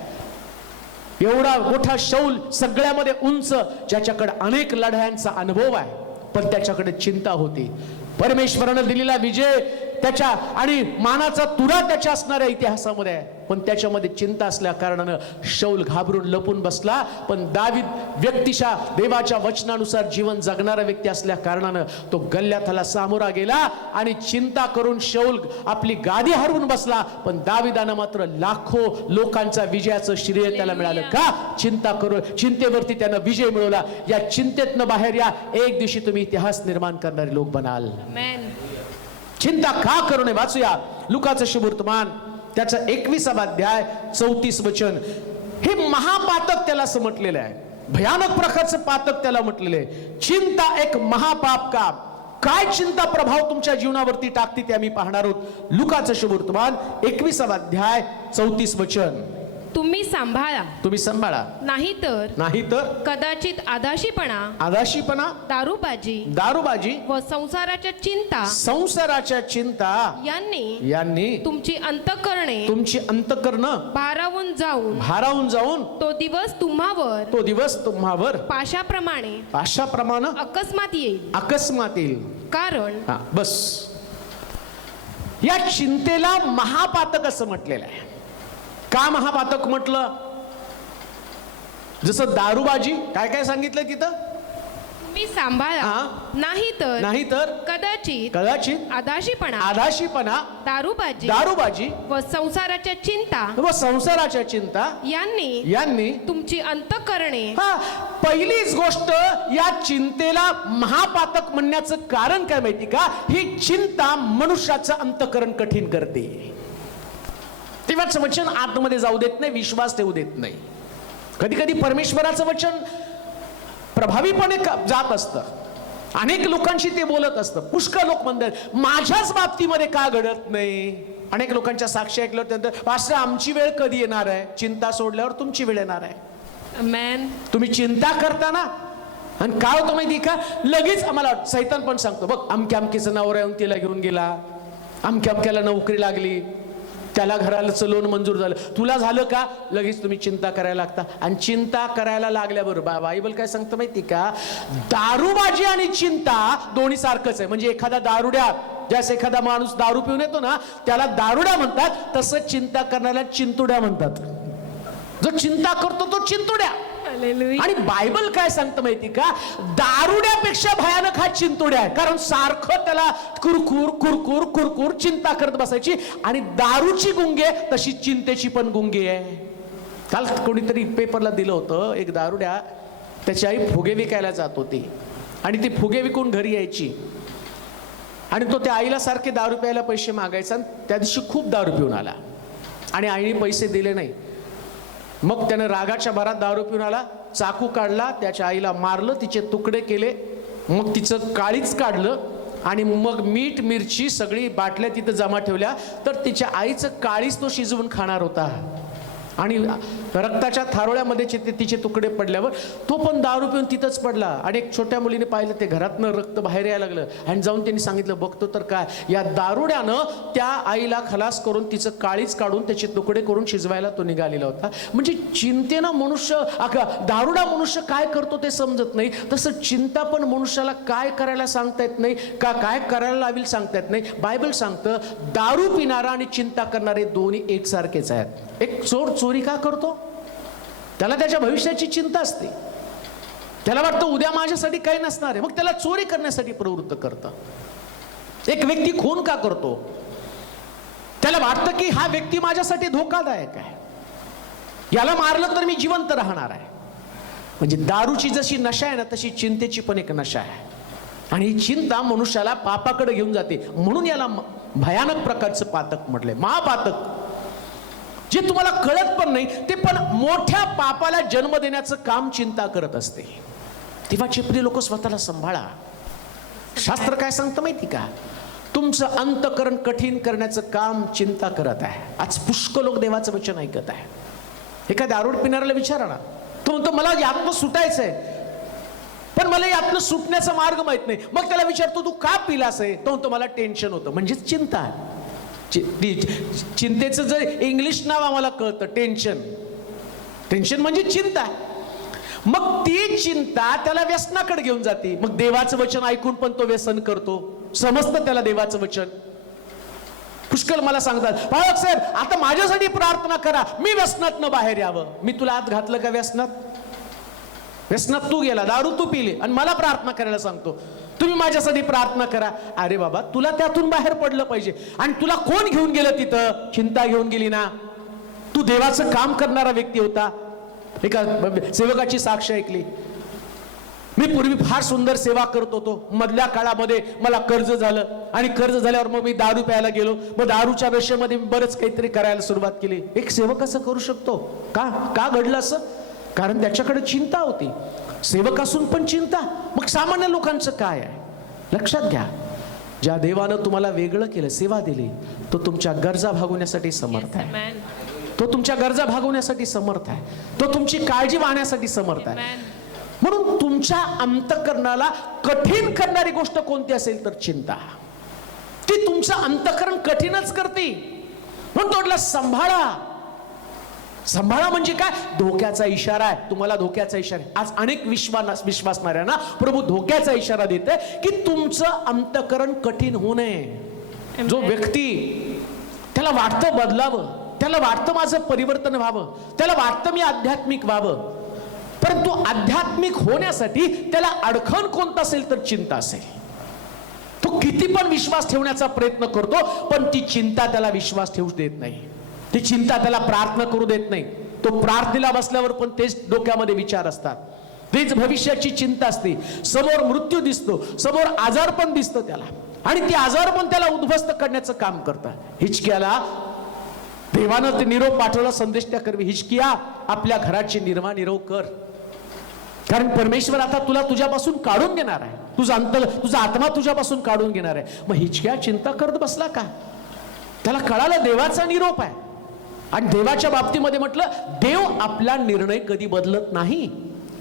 एवढा मोठा शौल सगळ्यामध्ये उंच, ज्याच्याकडे अनेक लढायांचा अनुभव आहे, पण त्याच्याकडे चिंता होती. परमेश्वरानं दिलेला विजय त्याच्या आणि मानाचा तुरा त्याच्या असणाऱ्या इतिहासामध्ये आहे, पण त्याच्यामध्ये चिंता असल्या कारणानं शौल घाबरून लपून बसला. पण दावीद व्यक्तिशा देवाच्या वचनानुसार जीवन जगणारा व्यक्ती असल्या कारणानं तो गल्ल्याथाला सामोरा गेला आणि चिंता करून शौल आपली गादी हरवून बसला. पण दाविदानं मात्र लाखो लोकांचा विजयाचं श्रेय त्याला मिळालं. का? चिंता करून, चिंतेवरती त्यानं विजय मिळवला. या चिंतेतनं बाहेर या, एक दिवशी तुम्ही इतिहास निर्माण करणारे लोक बनाल. चिंता का करू नये. वाचूया लुकाचं शुभवर्तमान त्याचं 21 अध्याय 34 वचन. हे महापातक त्याला असं म्हटलेलं आहे, भयानक प्रकारचं पातक त्याला म्हटलेलं आहे. चिंता एक महापाप का. काय चिंता प्रभाव तुमच्या जीवनावरती टाकते ते आम्ही पाहणार आहोत. लुकाचं शुभवर्तमान 21 अध्याय 34 वचन. तुम्ही सांभाळा, नाहीतर कदाचित आदाशीपणा, दारूबाजी व संसाराच्या चिंता यांनी तुमची अंतःकरणे भारावून जाऊन तो दिवस तुम्हावर पाशाप्रमाणे अकस्मात येईल. कारण बस या चिंतेला महापातक असं म्हटलेलं आहे. का महापातक म्हटलं? जसं दारूबाजी, काय काय सांगितलं तिथं? तुम्ही सांभाळा, नाहीतर कदाचित आदाशीपणा, दारूबाजी व संसाराच्या चिंता यांनी तुमची अंतःकरणे. पहिलीच गोष्ट, या चिंतेला महापातक म्हणण्याचं कारण काय माहिती का? ही चिंता मनुष्याचं अंतःकरण कठीण करते. देवाचं वचन आतमध्ये जाऊ देत नाही, विश्वास ठेवू देत नाही. कधी कधी परमेश्वराचं वचन प्रभावीपणे जात असतं, अनेक लोकांशी ते बोलत असतं. पुष्कळ लोक म्हणतात माझ्याच बाबतीमध्ये का घडत नाही. अनेक लोकांच्या साक्षी ऐकल्यावर त्यानंतर पास्टर आमची वेळ कधी येणार आहे. चिंता सोडल्यावर तुमची वेळ येणार आहे. तुम्ही चिंता करताना आणि काय होतं माहिती का, लगेच आम्हाला सैतान पण सांगतो, बघ अमक्याचं नवरा येऊन तिला घेऊन गेला, अमक्याला नोकरी लागली, त्याला घराचं लोन मंजूर झालं, तुला झालं का? लगेच तुम्ही चिंता करायला लागता. आणि चिंता करायला लागल्याबरोबर बायबल काय सांगतं माहिती का, दारूबाजी आणि चिंता दोन्ही सारखंच आहे. म्हणजे एखादा दारुड्या, ज्यास एखादा माणूस दारू पिऊन येतो ना, त्याला दारुड्या म्हणतात, तसं चिंता करण्याला चिंतुड्या म्हणतात. जो चिंता करतो तो चिंतुड्या. हालेलुया. आणि बायबल काय सांगतं माहिती का, दारुड्यापेक्षा भयानक हा चिंतोड्या आहे. कारण सारखं त्याला कुरकुर कुरकुर कुरकुर चिंता करत बसायची. आणि दारूची गुंगी आहे तशी चिंतेची पण गुंगी आहे. काल कोणीतरी पेपरला दिलं होतं, एक दारुड्या त्याची आई फुगे विकायला जात होती आणि ती फुगे विकून घरी यायची आणि तो त्या आईला सारखे दारू प्यायला पैसे मागायचा. त्या दिवशी खूप दारू पिऊन आला आणि आईने पैसे दिले नाही. मग त्यानं रागाच्या भरात दारू पिऊन आला, चाकू काढला, त्याच्या आईला मारलं, तिचे तुकडे केले, मग तिचं काळीच काढलं आणि मग मीठ मिरची सगळी बाटल्या तिथं जमा ठेवल्या. तर तिच्या आईचं काळीच तो शिजवून खाणार होता आणि रक्ताच्या थारोळ्यामध्ये तिचे तुकडे पडल्यावर तो पण दारू पिऊन तिथंच पडला. आणि एक छोट्या मुलीने पाहिलं, ते घरातनं रक्त बाहेर यायला लागलं आणि जाऊन त्यांनी सांगितलं, बघतो तर काय, या दारुड्यानं त्या आईला खलास करून तिचं काळीच काढून त्याचे तुकडे करून शिजवायला तो निघालेला होता. म्हणजे चिंतेनं मनुष्य, दारुडा मनुष्य काय करतो ते समजत नाही, तसं चिंता पण मनुष्याला काय करायला सांगता येत नाही, काय करायला लावेल सांगता येत नाही. बायबल सांगतं, दारू पिणारा आणि चिंता करणारे दोन्ही एकसारखेच आहेत. एक चोर चोरी का करतो? त्याला त्याच्या भविष्याची चिंता असते. त्याला वाटतं उद्या माझ्यासाठी काही नसणार आहे, मग त्याला चोरी करण्यासाठी प्रवृत्त करतं. एक व्यक्ती खून का करतो? त्याला वाटतं की हा व्यक्ती माझ्यासाठी धोकादायक आहे, याला मारलं तर मी जिवंत राहणार आहे. म्हणजे दारूची जशी नशा आहे ना, तशी चिंतेची पण एक नशा आहे. आणि ही चिंता मनुष्याला पापाकडे घेऊन जाते. म्हणून याला भयानक प्रकारचं पातक म्हटलंय, महापातक. जे तुम्हाला कळत पण नाही, ते पण मोठ्या पापाला जन्म देण्याचं काम चिंता करत असते. तेव्हा चिपरी लोक स्वतःला सांभाळा. शास्त्र काय सांगतं माहिती का, तुमचं अंतकरण कठीण करण्याचं काम चिंता करत आहे. आज पुष्कळ लोक देवाचं वचन ऐकत आहे. एखाद्या दारू पिणाऱ्याला विचारा ना, तो म्हणतो मला यातनं सुटायचंय, पण मला यातनं सुटण्याचा मार्ग माहित नाही. मग त्याला विचारतो तू का पिलास आहे, तो म्हणतो मला टेन्शन होतं. म्हणजेच चिंता आहे. चिंतेचं जर इंग्लिश नाव आम्हाला कळतं, टेन्शन. टेन्शन म्हणजे चिंता. मग ती चिंता त्याला व्यसनाकडे घेऊन जाते. मग देवाचं वचन ऐकून पण तो व्यसन करतो. समजतं त्याला देवाचं वचन. पुष्कळ मला सांगतात, पाळक साहेब आता माझ्यासाठी प्रार्थना करा, मी व्यसनातनं बाहेर यावं. मी तुला आत घातलं का व्यसनात? व्यसनात तू गेला, दारू तू पिली आणि मला प्रार्थना करायला सांगतो, तुम्ही माझ्यासाठी प्रार्थना करा. अरे बाबा, तुला त्यातून बाहेर पडलं पाहिजे. आणि तुला कोण घेऊन गेलं तिथं? चिंता घेऊन गेली ना. तू देवाचं काम करणारा व्यक्ती होता. एका सेवकाची साक्ष ऐकली, मी पूर्वी फार सुंदर सेवा करत होतो, मधल्या काळामध्ये मला कर्ज झालं आणि कर्ज झाल्यावर मग मी दारू प्यायला गेलो. मग दारूच्या वेश्यामध्ये मी बरंच काहीतरी करायला सुरुवात केली. एक सेवक असं करू शकतो का घडलं असं? कारण त्याच्याकडे चिंता होती. सेवक असून पण चिंता. मग सामान्य लोकांचं काय आहे? लक्षात घ्या, ज्या देवानं तुम्हाला वेगळं केलं, सेवा दिली, तो तुमच्या गरजा भागवण्यासाठी समर्थ आहे. तो तुमच्या गरजा भागवण्यासाठी समर्थ आहे. तो तुमची काळजी वाहण्यासाठी समर्थ आहे. म्हणून तुमच्या अंतःकरणाला कठीण करणारी गोष्ट कोणती असेल तर चिंता. ती तुमचं अंतःकरण कठीणच करते. म्हणून तोडला सांभाळा. सांभाळा म्हणजे काय? धोक्याचा इशारा आहे. तुम्हाला धोक्याचा इशारा आहे. आज अनेक विश्वासणाऱ्यांना प्रभू धोक्याचा इशारा देते की तुमचं अंतःकरण कठीण होऊ नये. जो व्यक्ती त्याला वाटतं बदलावं, त्याला वाटतं माझं परिवर्तन व्हावं, त्याला वाटतं मी आध्यात्मिक व्हावं, परंतु आध्यात्मिक होण्यासाठी त्याला अडखण कोणता असेल तर चिंता असेल. तो किती पण विश्वास ठेवण्याचा प्रयत्न करतो, पण ती चिंता त्याला विश्वास ठेवू देत नाही. ती चिंता त्याला प्रार्थना करू देत नाही. तो प्रार्थनेला बसल्यावर पण तेच डोक्यामध्ये विचार असतात, तेच भविष्याची चिंता असते. समोर मृत्यू दिसतो, समोर आजार पण दिसतो त्याला, आणि ती आजार पण त्याला उद्ध्वस्त करण्याचं काम करतात. हिचक्याला देवानं ते निरोप पाठवला, संदेश त्या करवी, हिचकिया आपल्या घराची निर्वानिरोव कर, कारण परमेश्वर आता तुला तुझ्यापासून काढून घेणार आहे. तुझा आत्मा तुझ्यापासून काढून घेणार आहे. मग हिचक्या चिंता करत बसला का? त्याला कळालं देवाचा निरोप आहे. आणि देवाच्या बाबतीमध्ये म्हटलं, देव आपला निर्णय कधी बदलत नाही.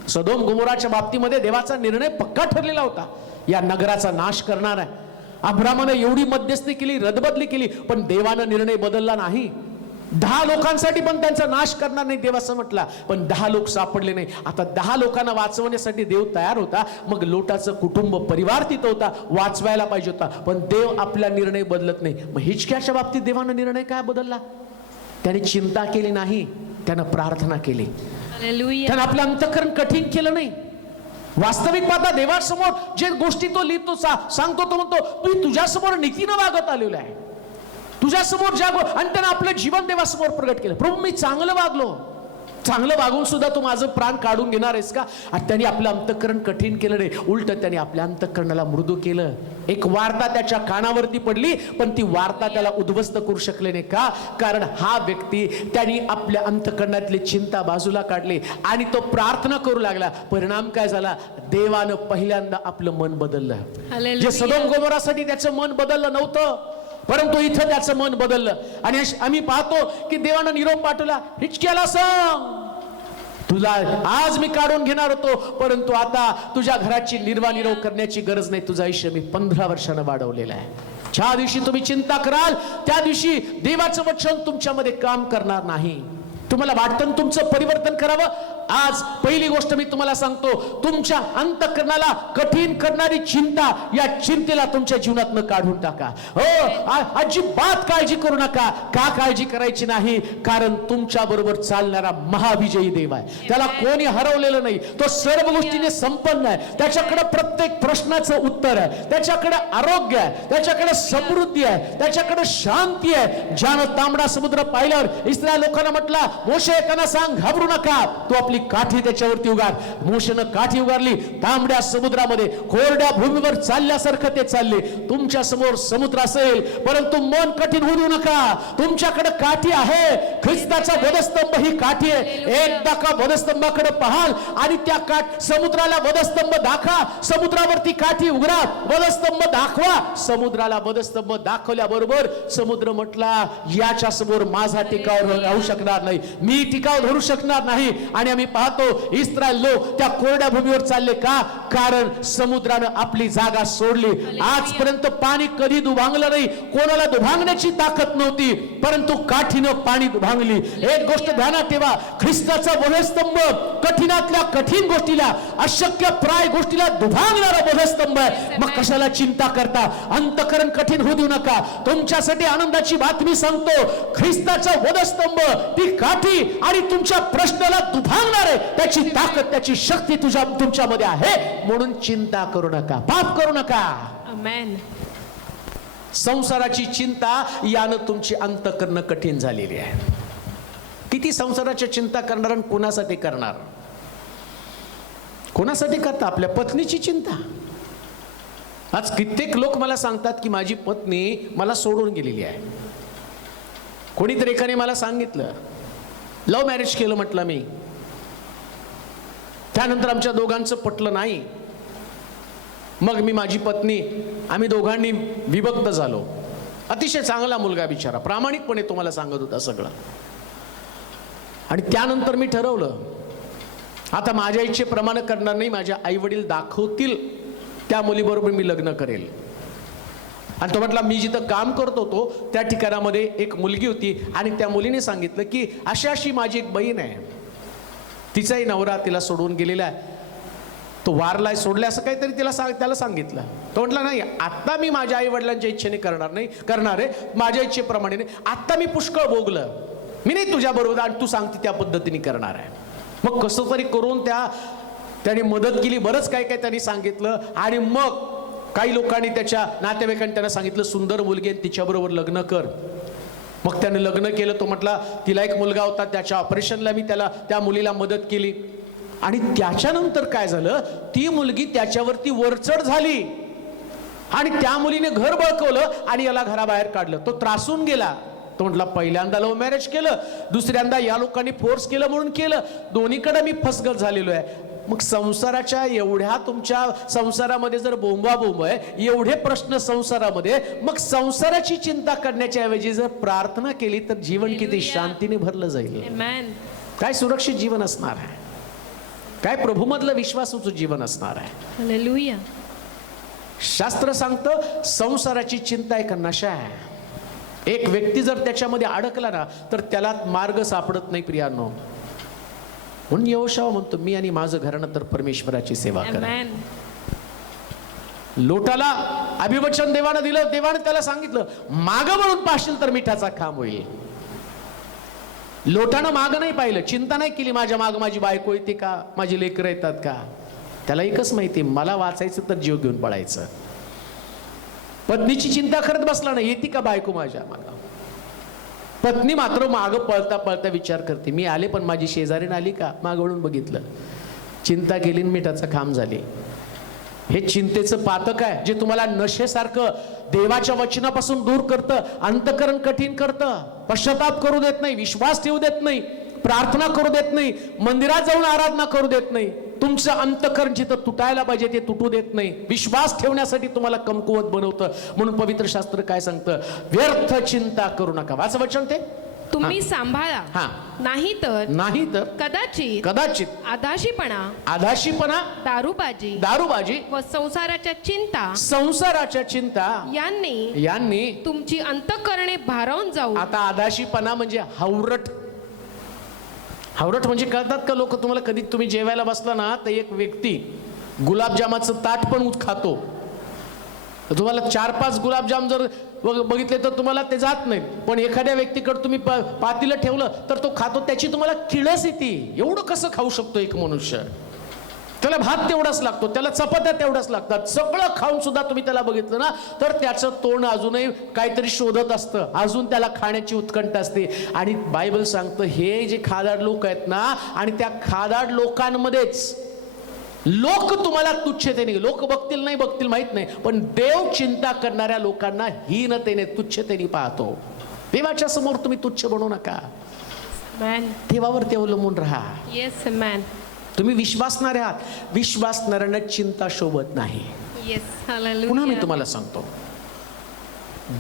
सदोम गोमोराच्या बाबतीमध्ये देवाचा निर्णय पक्का ठरलेला होता, या नगराचा नाश करणार आहे. अब्रामानं एवढी मध्यस्थी केली, रदबदली केली, पण देवानं निर्णय बदलला नाही. 10 लोकांसाठी पण त्यांचा नाश करणार नाही देव असं म्हटला, पण 10 लोक सापडले नाही. आता 10 लोकांना वाचवण्यासाठी देव तयार होता. मग लोटाचं कुटुंब, परिवार तिथं होता, वाचवायला पाहिजे होता, पण देव आपला निर्णय बदलत नाही. मग हिचक्याच्या बाबतीत देवानं निर्णय काय बदलला? त्याने चिंता केली नाही, त्यानं प्रार्थना केली. हालेलुया. त्यानं आपलं अंतःकरण कठीण केलं नाही. वास्तविक पाहता देवासमोर जे गोष्टी तो लिहितो सांगतो, तो म्हणतो मी तुझ्यासमोर नीतीनं वागत आलेलो आहे, तुझ्यासमोर आणि त्यानं आपलं जीवन देवासमोर प्रगट केलं. प्रभू मी चांगलं वागलो, चांगलं वागून सुद्धा तू माझं प्राण काढून घेणार आहेस का? आणि त्यांनी आपलं अंतःकरण कठीण केलं नाही, उलट त्यांनी आपल्या अंतःकरणाला मृदू केलं. एक वार्ता त्याच्या कानावरती पडली, पण ती वार्ता त्याला उद्ध्वस्त करू शकले नाही. का? कारण हा व्यक्ती त्यांनी आपल्या अंतःकरणातली चिंता बाजूला काढली आणि तो प्रार्थना करू लागला. परिणाम काय झाला? देवानं पहिल्यांदा आपलं मन बदललं. हालेलुया. जे सदोम गोमोरासाठी त्याचं मन बदललं नव्हतं, परंतु इथं त्याचं मन बदललं. आणि आम्ही पाहतो की देवानं निरोप पाठवला, हिचक्याला सांग तुला आज मी काढून घेणार होतो, परंतु आता तुझ्या घराची निर्वानिरोग करण्याची गरज नाही, तुझं आयुष्य मी 15 वर्षानं वाढवलेलं आहे. ज्या दिवशी तुम्ही चिंता कराल त्या दिवशी देवाचं वचन तुमच्यामध्ये काम करणार नाही. तुम्हाला वाटतं तुमचं परिवर्तन करावं, आज पहिली गोष्ट मी तुम्हाला सांगतो, तुमच्या अंतःकरणाला कठीण करणारी चिंता, या चिंतेला तुमच्या जीवनातनं काढून टाका. हो, अजिबात काळजी करू नका. का काळजी करायची नाही? कारण तुमच्या बरोबर चालणारा महाविजयी देव आहे. त्याला कोणी हरवलेलं नाही. तो सर्व गोष्टीने संपन्न आहे. त्याच्याकडे प्रत्येक प्रश्नाचं उत्तर आहे. त्याच्याकडे आरोग्य आहे, त्याच्याकडे समृद्धी आहे, त्याच्याकडे शांती आहे. ज्यानं तांबडा समुद्र पाहिल्यावर इस्रायल लोकांना म्हटला, मोशे त्यांना सांग घाबरू नका, तू आपली काठी त्याच्यावरती उगार. मोशेनं काठी उगारली, तांबड्या समुद्रामध्ये कोरड्या भूमीवर चालल्यासारखं ते चालले. तुमच्या समोर समुद्र असेल, परंतु मन कठीण होऊ नका. तुमच्याकडे काठी आहे, ख्रिस्ताचा वधस्तंभ ही काठी आहे. एकदा का वधस्तंभाकडे पाहाल आणि त्या समुद्राला वधस्तंभ दाखवा, समुद्रावरती काठी उघडा, वधस्तंभ दाखवा. समुद्राला वधस्तंभ दाखवल्याबरोबर समुद्र म्हटला, याच्या समोर माझा टिकाव राहू शकणार नाही, मी टिकाव धरू शकणार नाही. आणि आम्ही पाहतो इस्रायल लोक त्या कोरड्या भूमीवर चालले. का? कारण समुद्रानं आपली जागा सोडली. आजपर्यंत पाणी कधी दुभांगलं नाही, कोणाला दुभांगण्याची ताकद नव्हती, परंतु काठीनं पाणी दुभांगली. एक गोष्ट ध्यानात ठेवा, ख्रिस्ताचा वधस्तंभ कठीणातल्या कठीण गोष्टीला, अशक्य प्राय गोष्टीला दुभांगणारा वधस्तंभ आहे. मग कशाला चिंता करता? अंतःकरण कठीण होऊ देऊ नका. तुमच्यासाठी आनंदाची बातमी सांगतो, ख्रिस्ताचा वधस्तंभ, ती काठी आणि तुमच्या प्रश्नाला दुभांगणार आहे. त्याची ताकद, त्याची शक्ती तुमच्यामध्ये आहे. म्हणून चिंता करू नका, पाप करू नका. आमेन. संसाराची चिंता यानं तुमची अंतःकरण कठीण झालेली आहे. किती संसाराची चिंता करणार आणि कोणासाठी करणार? कोणासाठी करता? आपल्या पत्नीची चिंता. आज कित्येक लोक मला सांगतात की माझी पत्नी मला सोडून गेलेली आहे. कोणीतरी एकाने मला सांगितलं, लव्ह मॅरेज केलं म्हटलं मी, त्यानंतर आमच्या दोघांचं पटलं नाही, मग मी माझी पत्नी आम्ही दोघांनी विभक्त झालो. अतिशय चांगला मुलगा बिचारा, प्रामाणिकपणे तुम्हाला सांगत होता सगळं. आणि त्यानंतर मी ठरवलं, आता माझ्या इच्छेप्रमाणे करणार नाही, माझ्या आई वडील दाखवतील त्या मुलीबरोबर मी लग्न करेल. आणि तो म्हटला, मी जिथं काम करत होतो त्या ठिकाणामध्ये एक मुलगी होती आणि त्या मुलीने सांगितलं की अशी माझी एक बहीण आहे, तिचाही नवरा तिला सोडून गेलेला आहे, तो वारलाय, सोडलाय, असं काहीतरी त्याला सांगितलं. तो म्हटला, नाही आता मी माझ्या आई वडिलांच्या इच्छेने करणार आहे, माझ्या इच्छेप्रमाणे नाही. आता मी पुष्कळ भोगलं, मी नाही तुझ्या बरोबर आणि तू सांगते त्या पद्धतीने करणार आहे. मग कसं तरी करून त्याने मदत केली, बरंच काय त्यांनी सांगितलं. आणि मग काही लोकांनी, त्याच्या नातेवाईकांनी त्यांना सांगितलं, सुंदर मुलगी आहे, तिच्याबरोबर लग्न कर. मग त्याने लग्न केलं. तो म्हटला, तिला एक मुलगा होता, त्याच्या ऑपरेशनला मी त्या मुलीला मदत केली. आणि त्याच्यानंतर काय झालं, ती मुलगी त्याच्यावरती वरचढ झाली आणि त्या मुलीने घर बळकवलं आणि याला घराबाहेर काढलं. तो त्रासून गेला. तो म्हटला, पहिल्यांदा लव्ह मॅरेज केलं, दुसऱ्यांदा या लोकांनी फोर्स केलं म्हणून केलं, दोन्हीकडे मी फसगत झालेलो आहे. मग संसाराच्या एवढ्या, तुमच्या संसारामध्ये जर बोंबाबोंब आहे, एवढे प्रश्न संसारामध्ये, मग संसाराची चिंता करण्याच्या ऐवजी जर प्रार्थना केली तर जीवन किती शांतीने भरलं जाईल. आमेन. काय सुरक्षित जीवन असणार आहे, काय प्रभूमधलं विश्वासाचं जीवन असणार आहे. हालेलुया. शास्त्र सांगतं, संसाराची चिंता एक नशा आहे. एक व्यक्ती जर त्याच्यामध्ये अडकला ना, तर त्याला मार्ग सापडत नाही प्रियांनो. म्हणून यहोशू म्हणतो, मी आणि माझं घराणं तर परमेश्वराची सेवा करा. आमेन. लोटाला अभिवचन देवानं दिलं, देवानं त्याला सांगितलं, मागं वळून पाहशील तर मिठाचा खांब होईल. लोटानं मागं नाही पाहिलं, चिंता नाही केली माझ्या मागं माझी बायको येते का, माझी लेकरं येतात का. त्याला एकच माहिती, मला वाचायचं तर जीव घेऊन पळायचं. पत्नीची चिंता करत बसला नाही, येते का बायको माझ्या मागं. पत्नी मात्र मागं पळता पळता विचार करते, मी आले पण माझी शेजारीण आली का. मागवळून बघितलं, चिंता गेली आणि मिठाचा खांब झाली. हे चिंतेचं पातक आहे, जे तुम्हाला नशेसारखं देवाच्या वचनापासून दूर करतं, अंतकरण कठीण करतं, पश्चाताप करू देत नाही, विश्वास ठेवू देत नाही, प्रार्थना करू देत नाही, मंदिरात जाऊन आराधना करू देत नाही. तुमचं अंतकरण जिथं तुटायला पाहिजे ते तुटू देत नाही, विश्वास ठेवण्यासाठी तुम्हाला कमकुवत बनवतं. म्हणून पवित्र शास्त्र काय सांगतं, व्यर्थ चिंता करू नका. वाचा वचन ते, तुम्ही सांभाळा, हा. नाही तर कदाचित आधाशीपणा, दारूबाजी व संसाराच्या चिंता यांनी तुमची अंतःकरणे भारावून जाऊ. आता आधाशीपणा म्हणजे हावरट म्हणजे कळतात का लोक तुम्हाला. कधी तुम्ही जेवायला बसला ना तर एक व्यक्ती गुलाबजामाचं ताट पण खातो. तुम्हाला 4-5 गुलाबजाम जर बघितले तर तुम्हाला ते जात नाहीत, पण एखाद्या व्यक्तीकडे तुम्ही पातीला ठेवलं तर तो खातो, त्याची तुम्हाला किळस येते. एवढं कसं खाऊ शकतो एक मनुष्य. त्याला भात तेवढाच लागतो, त्याला चपात्या तेवढाच लागतात. सगळं खाऊन सुद्धा तुम्ही त्याला बघितलं ना तर त्याचं तोंड अजूनही काहीतरी शोधत असतं, अजून त्याला खाण्याची उत्कंठ असते. आणि बायबल सांगतं, हे जे खादाड लोक आहेत ना, आणि त्या खादाड लोकांमध्येच लोक तुम्हाला तुच्छतेने, लोक बघतील नाही बघतील माहित नाही, पण देव चिंता करणाऱ्या लोकांना हीनतेने, तुच्छतेने पाहतो. देवाच्या समोर तुम्ही तुच्छ बनू नका, देवावरती अवलंबून राहा. Yes man. तुम्ही विश्वासणारे आहात, विश्वासणाऱ्यांना चिंता शोभत नाही. येस. पुन्हा मी तुम्हाला सांगतो,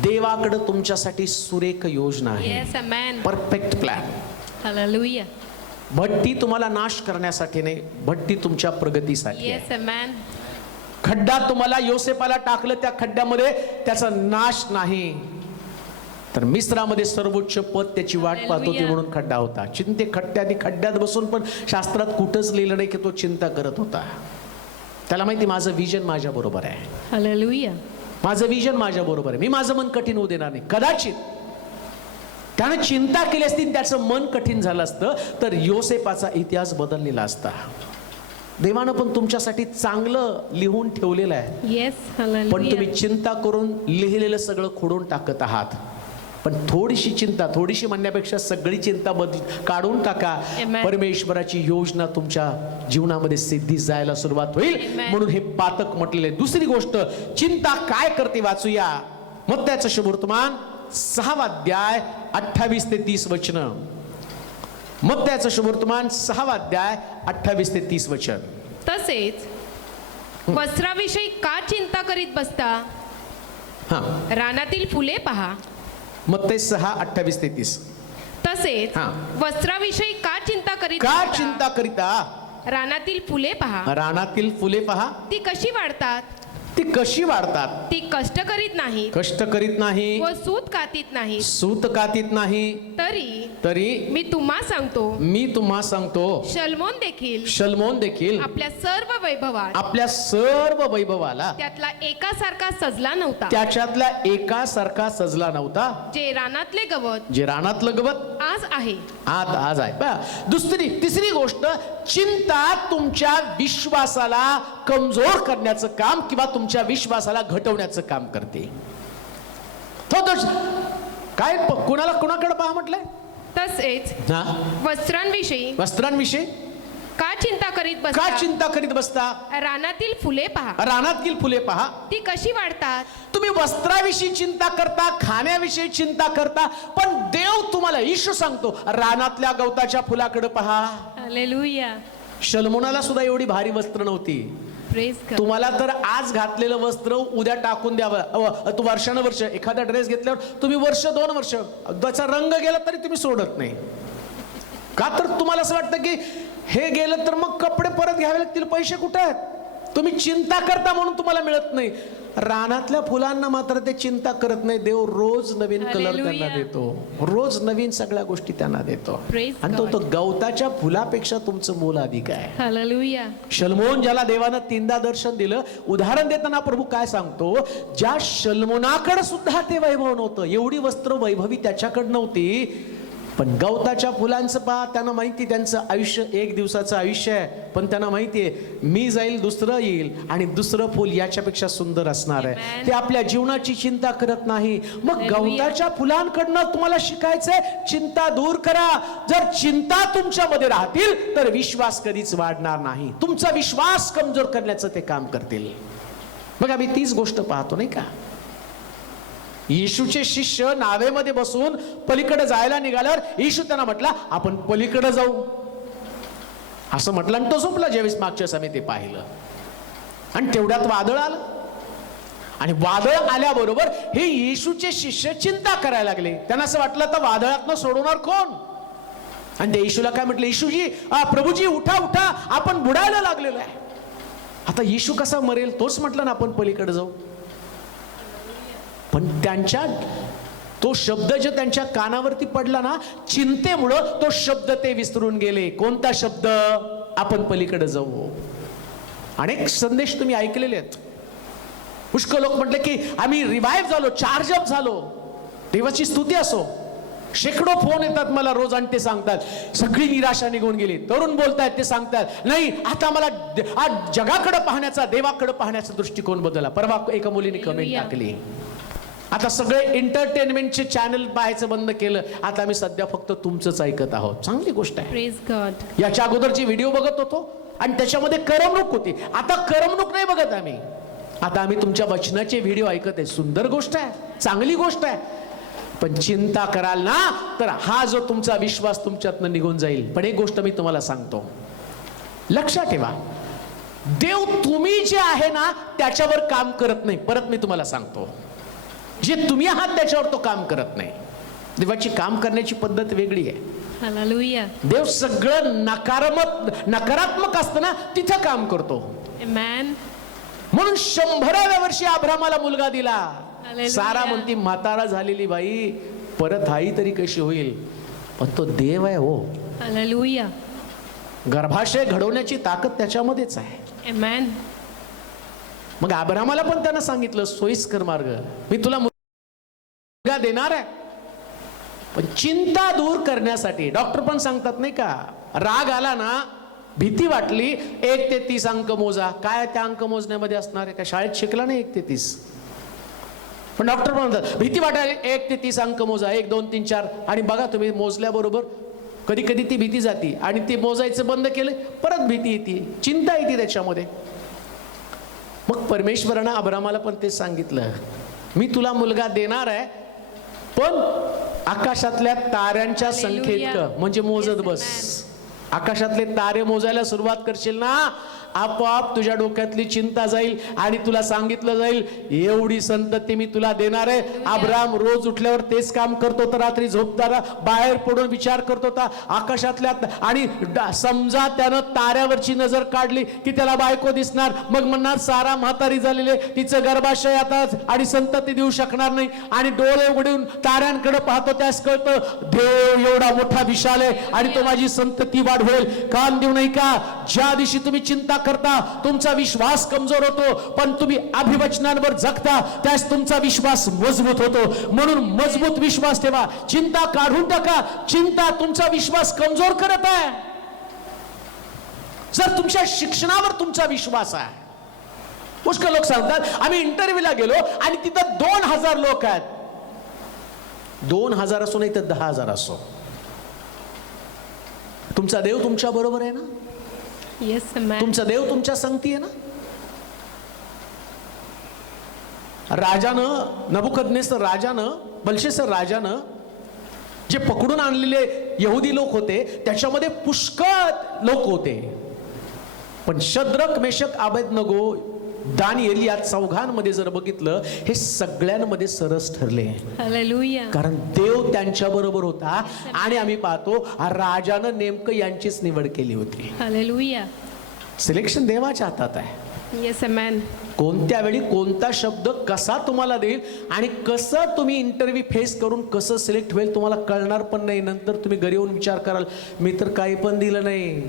देवाकडे तुमच्यासाठी सुरेख योजना आहे, yes man. Perfect plan. Hallelujah. भट्टी तुम्हाला नाश करण्यासाठी नाही, भट्टी तुमच्या प्रगतीसाठी आहे. Yes man. खड्डा तुम्हाला योसेपाला टाकलं, त्या खड्ड्यामध्ये त्याचा नाश नाही, तर मिस्रामध्ये सर्वोच्च पद त्याची वाट पाहत होती म्हणून खड्डा होता. चिंते खड्ड्यात बसून पण शास्त्रात कुठंच लिहिलं नाही की तो चिंता करत होता. त्याला माहिती, माझं विजन माझ्या बरोबर आहे. हालेलुया. माझं विजन माझ्या बरोबर आहे, मी माझं मन कठीण होऊ देणार नाही. कदाचित त्याने चिंता केली असती, त्याचं मन कठीण झालं असतं तर योसेपाचा इतिहास बदललेला असता. देवानं पण तुमच्यासाठी चांगलं लिहून ठेवलेलं आहे. येस. पण तुम्ही चिंता करून लिहिलेलं सगळं खोडून टाकत आहात. पण थोडीशी चिंता, थोडीशी म्हणण्यापेक्षा सगळी चिंता काढून टाका. परमेश्वराची योजना तुमच्या जीवनामध्ये सिद्धी जायला सुरुवात होईल. म्हणून हे पातक म्हटलेले. दुसरी गोष्ट, चिंता काय करते वाचूया. मत्त्याचं शुभवर्तमान 6 अध्याय 28 ते 30 वचन. मत्त्याचं शुभवर्तमान 6 अध्याय 28 ते 30 वचन. तसेच वस्त्राविषयी का चिंता करीत बसता, रानातील फुले पहा. मत्ते 6:28 ते 30. तसेच वस्त्राविषयी का चिंता करीता, रानातील फुले पहा. रानातील फुले पहा, ती कशी वाढतात, ती ती कष्ट करीत नाही व सूत कातीत नाही. तरी मी तुम्हा सांगतो, शल्मोन देखील आपल्या सर्व वैभवाला त्याच्यातला एकासारखा सजला नव्हता. जे रानातलं गवत आज आहे. तिसरी गोष्ट, चिंता तुमच्या विश्वासाला कमजोर करण्याचं काम किंवा तुमच्या विश्वासाला घटवण्याचं काम करते. काय कुणाकडे पहा म्हटलंय. तसेच वस्त्रांविषयी का चिंता करीत बसता, रानातील फुले पहा. ती कशी वाढतात. तुम्ही वस्त्राविषयी चिंता करता, खाण्याविषयी चिंता करता, पण देव तुम्हाला, ईशू सांगतो, रानातल्या गवताच्या फुलाकडे पहा. हालेलुया. शल्मोनाला सुद्धा एवढी भारी वस्त्र नव्हती. तुम्हाला तर आज घातलेलं वस्त्र उद्या टाकून द्यावं. तू वर्षानुवर्ष एखादा ड्रेस घेतल्यावर तुम्ही 1-2 वर्ष त्याचा रंग गेला तरी तुम्ही सोडत नाही का. तर तुम्हाला असं वाटतं की हे गेलं तर मग कपडे परत घ्यावे लागतील, पैसे कुठे आहेत. तुम्ही चिंता करता म्हणून तुम्हाला मिळत नाही. रानातल्या फुलांना मात्र ते चिंता करत नाही. देव रोज नवीन कलर त्यांना देतो, रोज नवीन सगळ्या गोष्टी त्यांना देतो. आणि तो गवताच्या फुलापेक्षा तुमचं मोल अधिक आहे. हालेलुया. शल्मोन ज्याला देवानं 3दा दर्शन दिलं, उदाहरण देताना प्रभू काय सांगतो, ज्या शल्मोनाकडे सुद्धा ते वैभव नव्हतं, एवढी वस्त्र वैभवी त्याच्याकडे नव्हती, पण गवताच्या फुलांचं पहा, त्यांना माहिती त्यांचं आयुष्य एक दिवसाचं आयुष्य आहे, पण त्यांना माहिती आहे मी जाईल दुसरं येईल आणि दुसरं फुल याच्यापेक्षा सुंदर असणार आहे. Amen. ते आपल्या जीवनाची चिंता करत नाही. मग Hallelujah. गवताच्या फुलांकडनं तुम्हाला शिकायचंय, चिंता दूर करा. जर चिंता तुमच्यामध्ये राहतील तर विश्वास कधीच वाढणार नाही. तुमचा विश्वास कमजोर करण्याचं ते काम करतील. मग आम्ही तीच गोष्ट पाहतो नाही का, येशूचे शिष्य नावेमध्ये बसून पलीकडे जायला निघाल्यावर येशू त्यांना म्हटला आपण पलीकडे जाऊ, असं म्हटलं आणि तो झोपला. ज्यावेळेस मागच्या वेळेस आम्ही ते पाहिलं आणि तेवढ्यात वादळ आलं आणि वादळ आल्याबरोबर हे येशूचे शिष्य चिंता करायला लागले. त्यांना असं वाटलं तर वादळातनं सोडवणार कोण. आणि ते येशूला काय म्हटलं, येशूजी प्रभूजी उठा उठा आपण बुडायला लागलेलो आहे. आता येशू कसा मरेल, तोच म्हटलं ना आपण पलीकडे जाऊ. पण त्यांच्या तो शब्द जो त्यांच्या कानावरती पडला ना, चिंतेमुळं तो शब्द ते विसरून गेले. कोणता शब्द, आपण पलीकडे जाऊ. अनेक संदेश तुम्ही ऐकलेले आहेत. पुष्कळ लोक म्हटले की आम्ही रिवाइव्ह झालो, चार्ज अप झालो. देवाची स्तुती असो. शेकडो फोन येतात मला रोज आणि ते सांगतात सगळी निराशा निघून गेली. तरुण बोलतायत ते सांगतात नाही आता मला जगाकडे पाहण्याचा, देवाकडे पाहण्याचा दृष्टिकोन बदलला. परवा एका मुलीने कमेंट टाकली, आता सगळे एंटरटेनमेंटचे चॅनल पाहायचं बंद केलं, आता आम्ही सध्या फक्त तुमचंच ऐकत आहोत. चांगली गोष्ट आहे. Praise God. याच्या अगोदरचे व्हिडिओ बघत होतो आणि त्याच्यामध्ये करमणूक होती. आता करमणूक नाही बघत आम्ही, आता आम्ही तुमच्या वचनाचे व्हिडिओ ऐकत आहे. सुंदर गोष्ट आहे, चांगली गोष्ट आहे. पण चिंता कराल ना तर हा जो तुमचा विश्वास तुमच्यातनं निघून जाईल. पण एक गोष्ट मी तुम्हाला सांगतो, लक्षात ठेवा, देव तुम्ही जे आहे ना त्याच्यावर काम करत नाही. परत मी तुम्हाला सांगतो, जे तुम्ही आहात त्याच्यावर तो काम करत नाही. देवाची काम करण्याची पद्धत वेगळी आहे. हालेलुया. देव सगळं नकारात्मक असतं ना तिथं काम करतो. आमेन. म्हणून 100व्या वर्षी अब्रामाला मुलगा दिला. हालेलुया. सारा म्हणती म्हातारा झालेली बाई परत आई तरी कशी होईल, पण तो देव आहे हो. हालेलुया. गर्भाशय घडवण्याची ताकद त्याच्यामध्येच आहे. आमेन. मग अब्रामाला पण त्यानं सांगितलं सोयीस्कर मार्ग, मी तुला मुलगा देणार आहे. पण चिंता दूर करण्यासाठी डॉक्टर पण सांगतात नाही का, राग आला ना, भीती वाटली, 1 ते 30 अंक मोजा. काय त्या अंक मोजण्यामध्ये असणार आहे, काय शाळेत शिकला नाही 1 ते 30. पण डॉक्टर पण म्हणतात भीती वाटायला 1 ते 30 अंक मोजा, 1 2 3 4. आणि बघा तुम्ही मोजल्याबरोबर कधी कधी ती भीती जाती आणि ते मोजायचं बंद केलं परत भीती येते, चिंता येते त्याच्यामध्ये. मग परमेश्वरानं अब्रामाला पण ते सांगितलं, मी तुला मुलगा देणार आहे, पण आकाशातल्या ताऱ्यांच्या संख्येत म्हणजे मोजत बस. आकाशातले तारे मोजायला सुरुवात करशील ना, आपोआप तुझ्या डोक्यातली चिंता जाईल आणि तुला सांगितलं जाईल एवढी संतती मी तुला देणार आहे. अब्राम रोज उठल्यावर तेच काम करतो होता, रात्री झोपताना बाहेर पडून विचार करत होता आकाशातल्या. आणि समजा त्यानं ताऱ्यावरची नजर काढली की त्याला बायको दिसणार, मग म्हणणार सारा म्हातारी झालेले, तिचं गर्भाशय आता आणि संतती देऊ शकणार नाही. आणि डोळे उघडून ताऱ्यांकडे पाहतो, त्यास कळतं देव एवढा मोठा विशाल आहे आणि तो माझी संतती वाढवेल. कान देऊ नाही का, ज्या दिवशी तुम्ही चिंता करता तुमचा विश्वास कमजोर होतो, पण तुम्ही अभिवचनांवर जगता त्यास तुमचा विश्वास मजबूत होतो. म्हणून मजबूत विश्वास ठेवा, चिंता काढून टाका. चिंता तुमचा विश्वास कमजोर करत आहे. जर तुमच्या शिक्षणावर तुमचा विश्वास आहे, पुष्कळ लोक सांगतात आम्ही इंटरव्ह्यूला गेलो आणि तिथं 2000 लोक आहेत. 2000 असो नाही तर 10,000 असो, तुमचा देव तुमच्या बरोबर आहे ना. येस आमेन. तुमचा देव तुमच्या संगती आहे ना. राजानं नबुकदनेस्तर राजानं बेलशस्सर राजानं जे पकडून आणलेले यहुदी लोक होते त्याच्यामध्ये पुष्कळ लोक होते, पण शद्रक मेशक अबेदनगो दानिएल या चौघांमध्ये जर बघितलं हे सगळ्यांमध्ये सरस ठरले. हालेलुया. कारण देव त्यांच्या बरोबर होता. आणि आम्ही पाहतो राजानं नेमकं यांचीच निवड केली होती. हालेलुया. सिलेक्शन देवाच्या हातात आहे. येस आमेन. कोणत्या वेळी कोणता शब्द कसा तुम्हाला देईल आणि कसं तुम्ही इंटरव्ह्यू फेस करून कसं सिलेक्ट होईल तुम्हाला कळणार पण नाही. नंतर तुम्ही घरी येऊन विचार कराल मी तर काही पण दिलं नाही.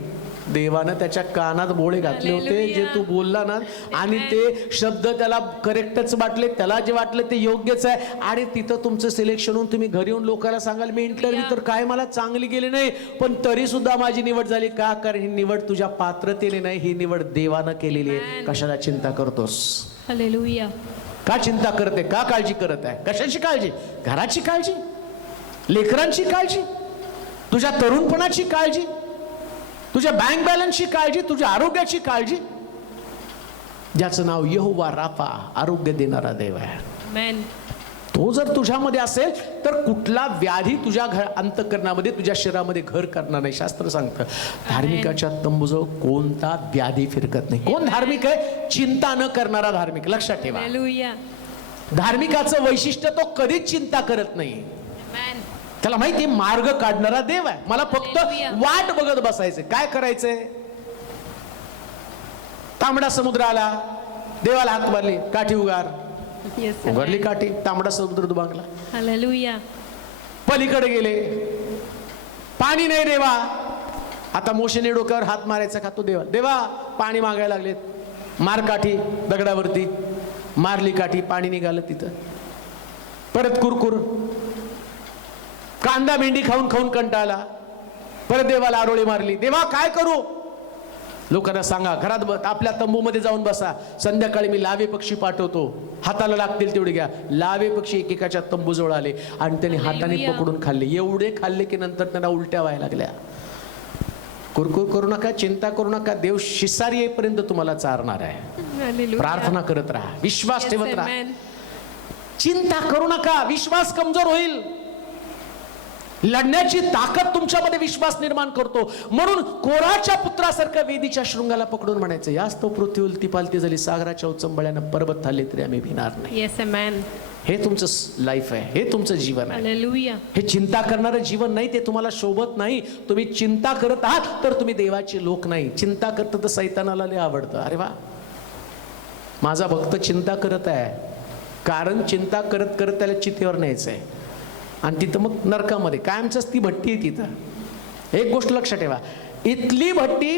देवानं त्याच्या कानात बोळे घातले होते, जे तू बोलला ना, आणि ते शब्द त्याला करेक्टच वाटले, त्याला जे वाटलं ते योग्यच आहे. आणि तिथं तुमचं सिलेक्शन होऊन तुम्ही घरी येऊन लोकांना सांगाल मी इंटरव्ह्यू तर काय मला चांगली गेली नाही, पण तरी सुद्धा माझी निवड झाली. का? कारण ही निवड तुझ्या पात्रतेने नाही, ही निवड देवानं केलेली आहे. कशाला चिंता करतोस? हालेलुया. का चिंता करते? का काळजी करत आहे? कशाची काळजी? घराची काळजी, लेकरांची काळजी, तुझ्या तरुणपणाची काळजी, तुझ्या बँक बॅलन्सची काळजी, तुझ्या आरोग्याची काळजी. ज्याचं नाव यहोवा राफा, आरोग्य देणारा देव आहे. आमेन. तो जर तुझ्यामध्ये असेल तर कुठला व्याधी तुझ्या अंतःकरणामध्ये, तुझ्या शरीरामध्ये घर करणार नाही. शास्त्र सांगतं धार्मिकाच्या तंबूजवळ कोणता व्याधी फिरकत नाही. कोण धार्मिक आहे? चिंता न करणारा धार्मिक. लक्षात ठेवा, हालेलुया. धार्मिकाचं वैशिष्ट्य तो कधीच चिंता करत नाही. आमेन. त्याला माहिती मार्ग काढणारा देव आहे. मला फक्त हालेलुया. वाट बघत बसायचे. काय करायचंय? तांबडा समुद्र आला, देवाला हात मारली, काठी उगार, Yes, उगारली काठी, तांबडा समुद्र दुभांगला. हालेलुया. पलीकडे गेले, पाणी नाही देवा. आता मोशेने डोक्यावर हात मारायचा का? तो देवा, देवा पाणी मागायला लागलेत. मार काठी दगडावरती, मारली काठी, पाणी निघालं तिथं. परत कुरकुर, कांदा भेंडी खाऊन खाऊन कंटाळला, परत देवाला आरोळी मारली. देवा काय करू? लोकांना सांगा घरात आपल्या तंबूमध्ये जाऊन बसा, संध्याकाळी मी लावे पक्षी पाठवतो, हाताला लागतील तेवढे घ्या. लावे पक्षी एकेकाच्या तंबूजवळ आले आणि त्यांनी हाताने पकडून खाल्ले. एवढे खाल्ले की नंतर त्यांना उलट्या व्हायला लागल्या. कुरकुर करू नका, चिंता करू नका. देव शिसारी येईपर्यंत तुम्हाला चारणार आहे. हालेलुया. प्रार्थना करत राहा, विश्वास Yes, ठेवत राहा. amen. चिंता करू नका. विश्वास कमजोर होईल. लढण्याची ताकद तुमच्यामध्ये विश्वास निर्माण करतो. म्हणून कोराच्या पुत्रासारख्या वेदीच्या शृंगाला पकडून म्हणायचं, याच तो पृथ्वी उलती पालती झाली, सागराच्या उचंबळ्यानं पर्वत थालले तरी आम्ही भिणार नाही. Yes, amen. हे तुमचं लाईफ आहे, हे तुमचं जीवन आहे. हालेलुया. हे चिंता करणारं जीवन नाही, ते तुम्हाला शोभत नाही. तुम्ही चिंता करत आहात तर तुम्ही देवाचे लोक नाही. चिंता करत तर सैतानाला लय आवडतं. अरे वा, माझा भक्त चिंता करत आहे, कारण चिंता करत करत त्याला चितेवर न्यायचं आहे. आणि तिथं मग नरकामध्ये कायमच ती भट्टी आहे तिथं. एक गोष्ट लक्षात ठेवा, इथली भट्टी,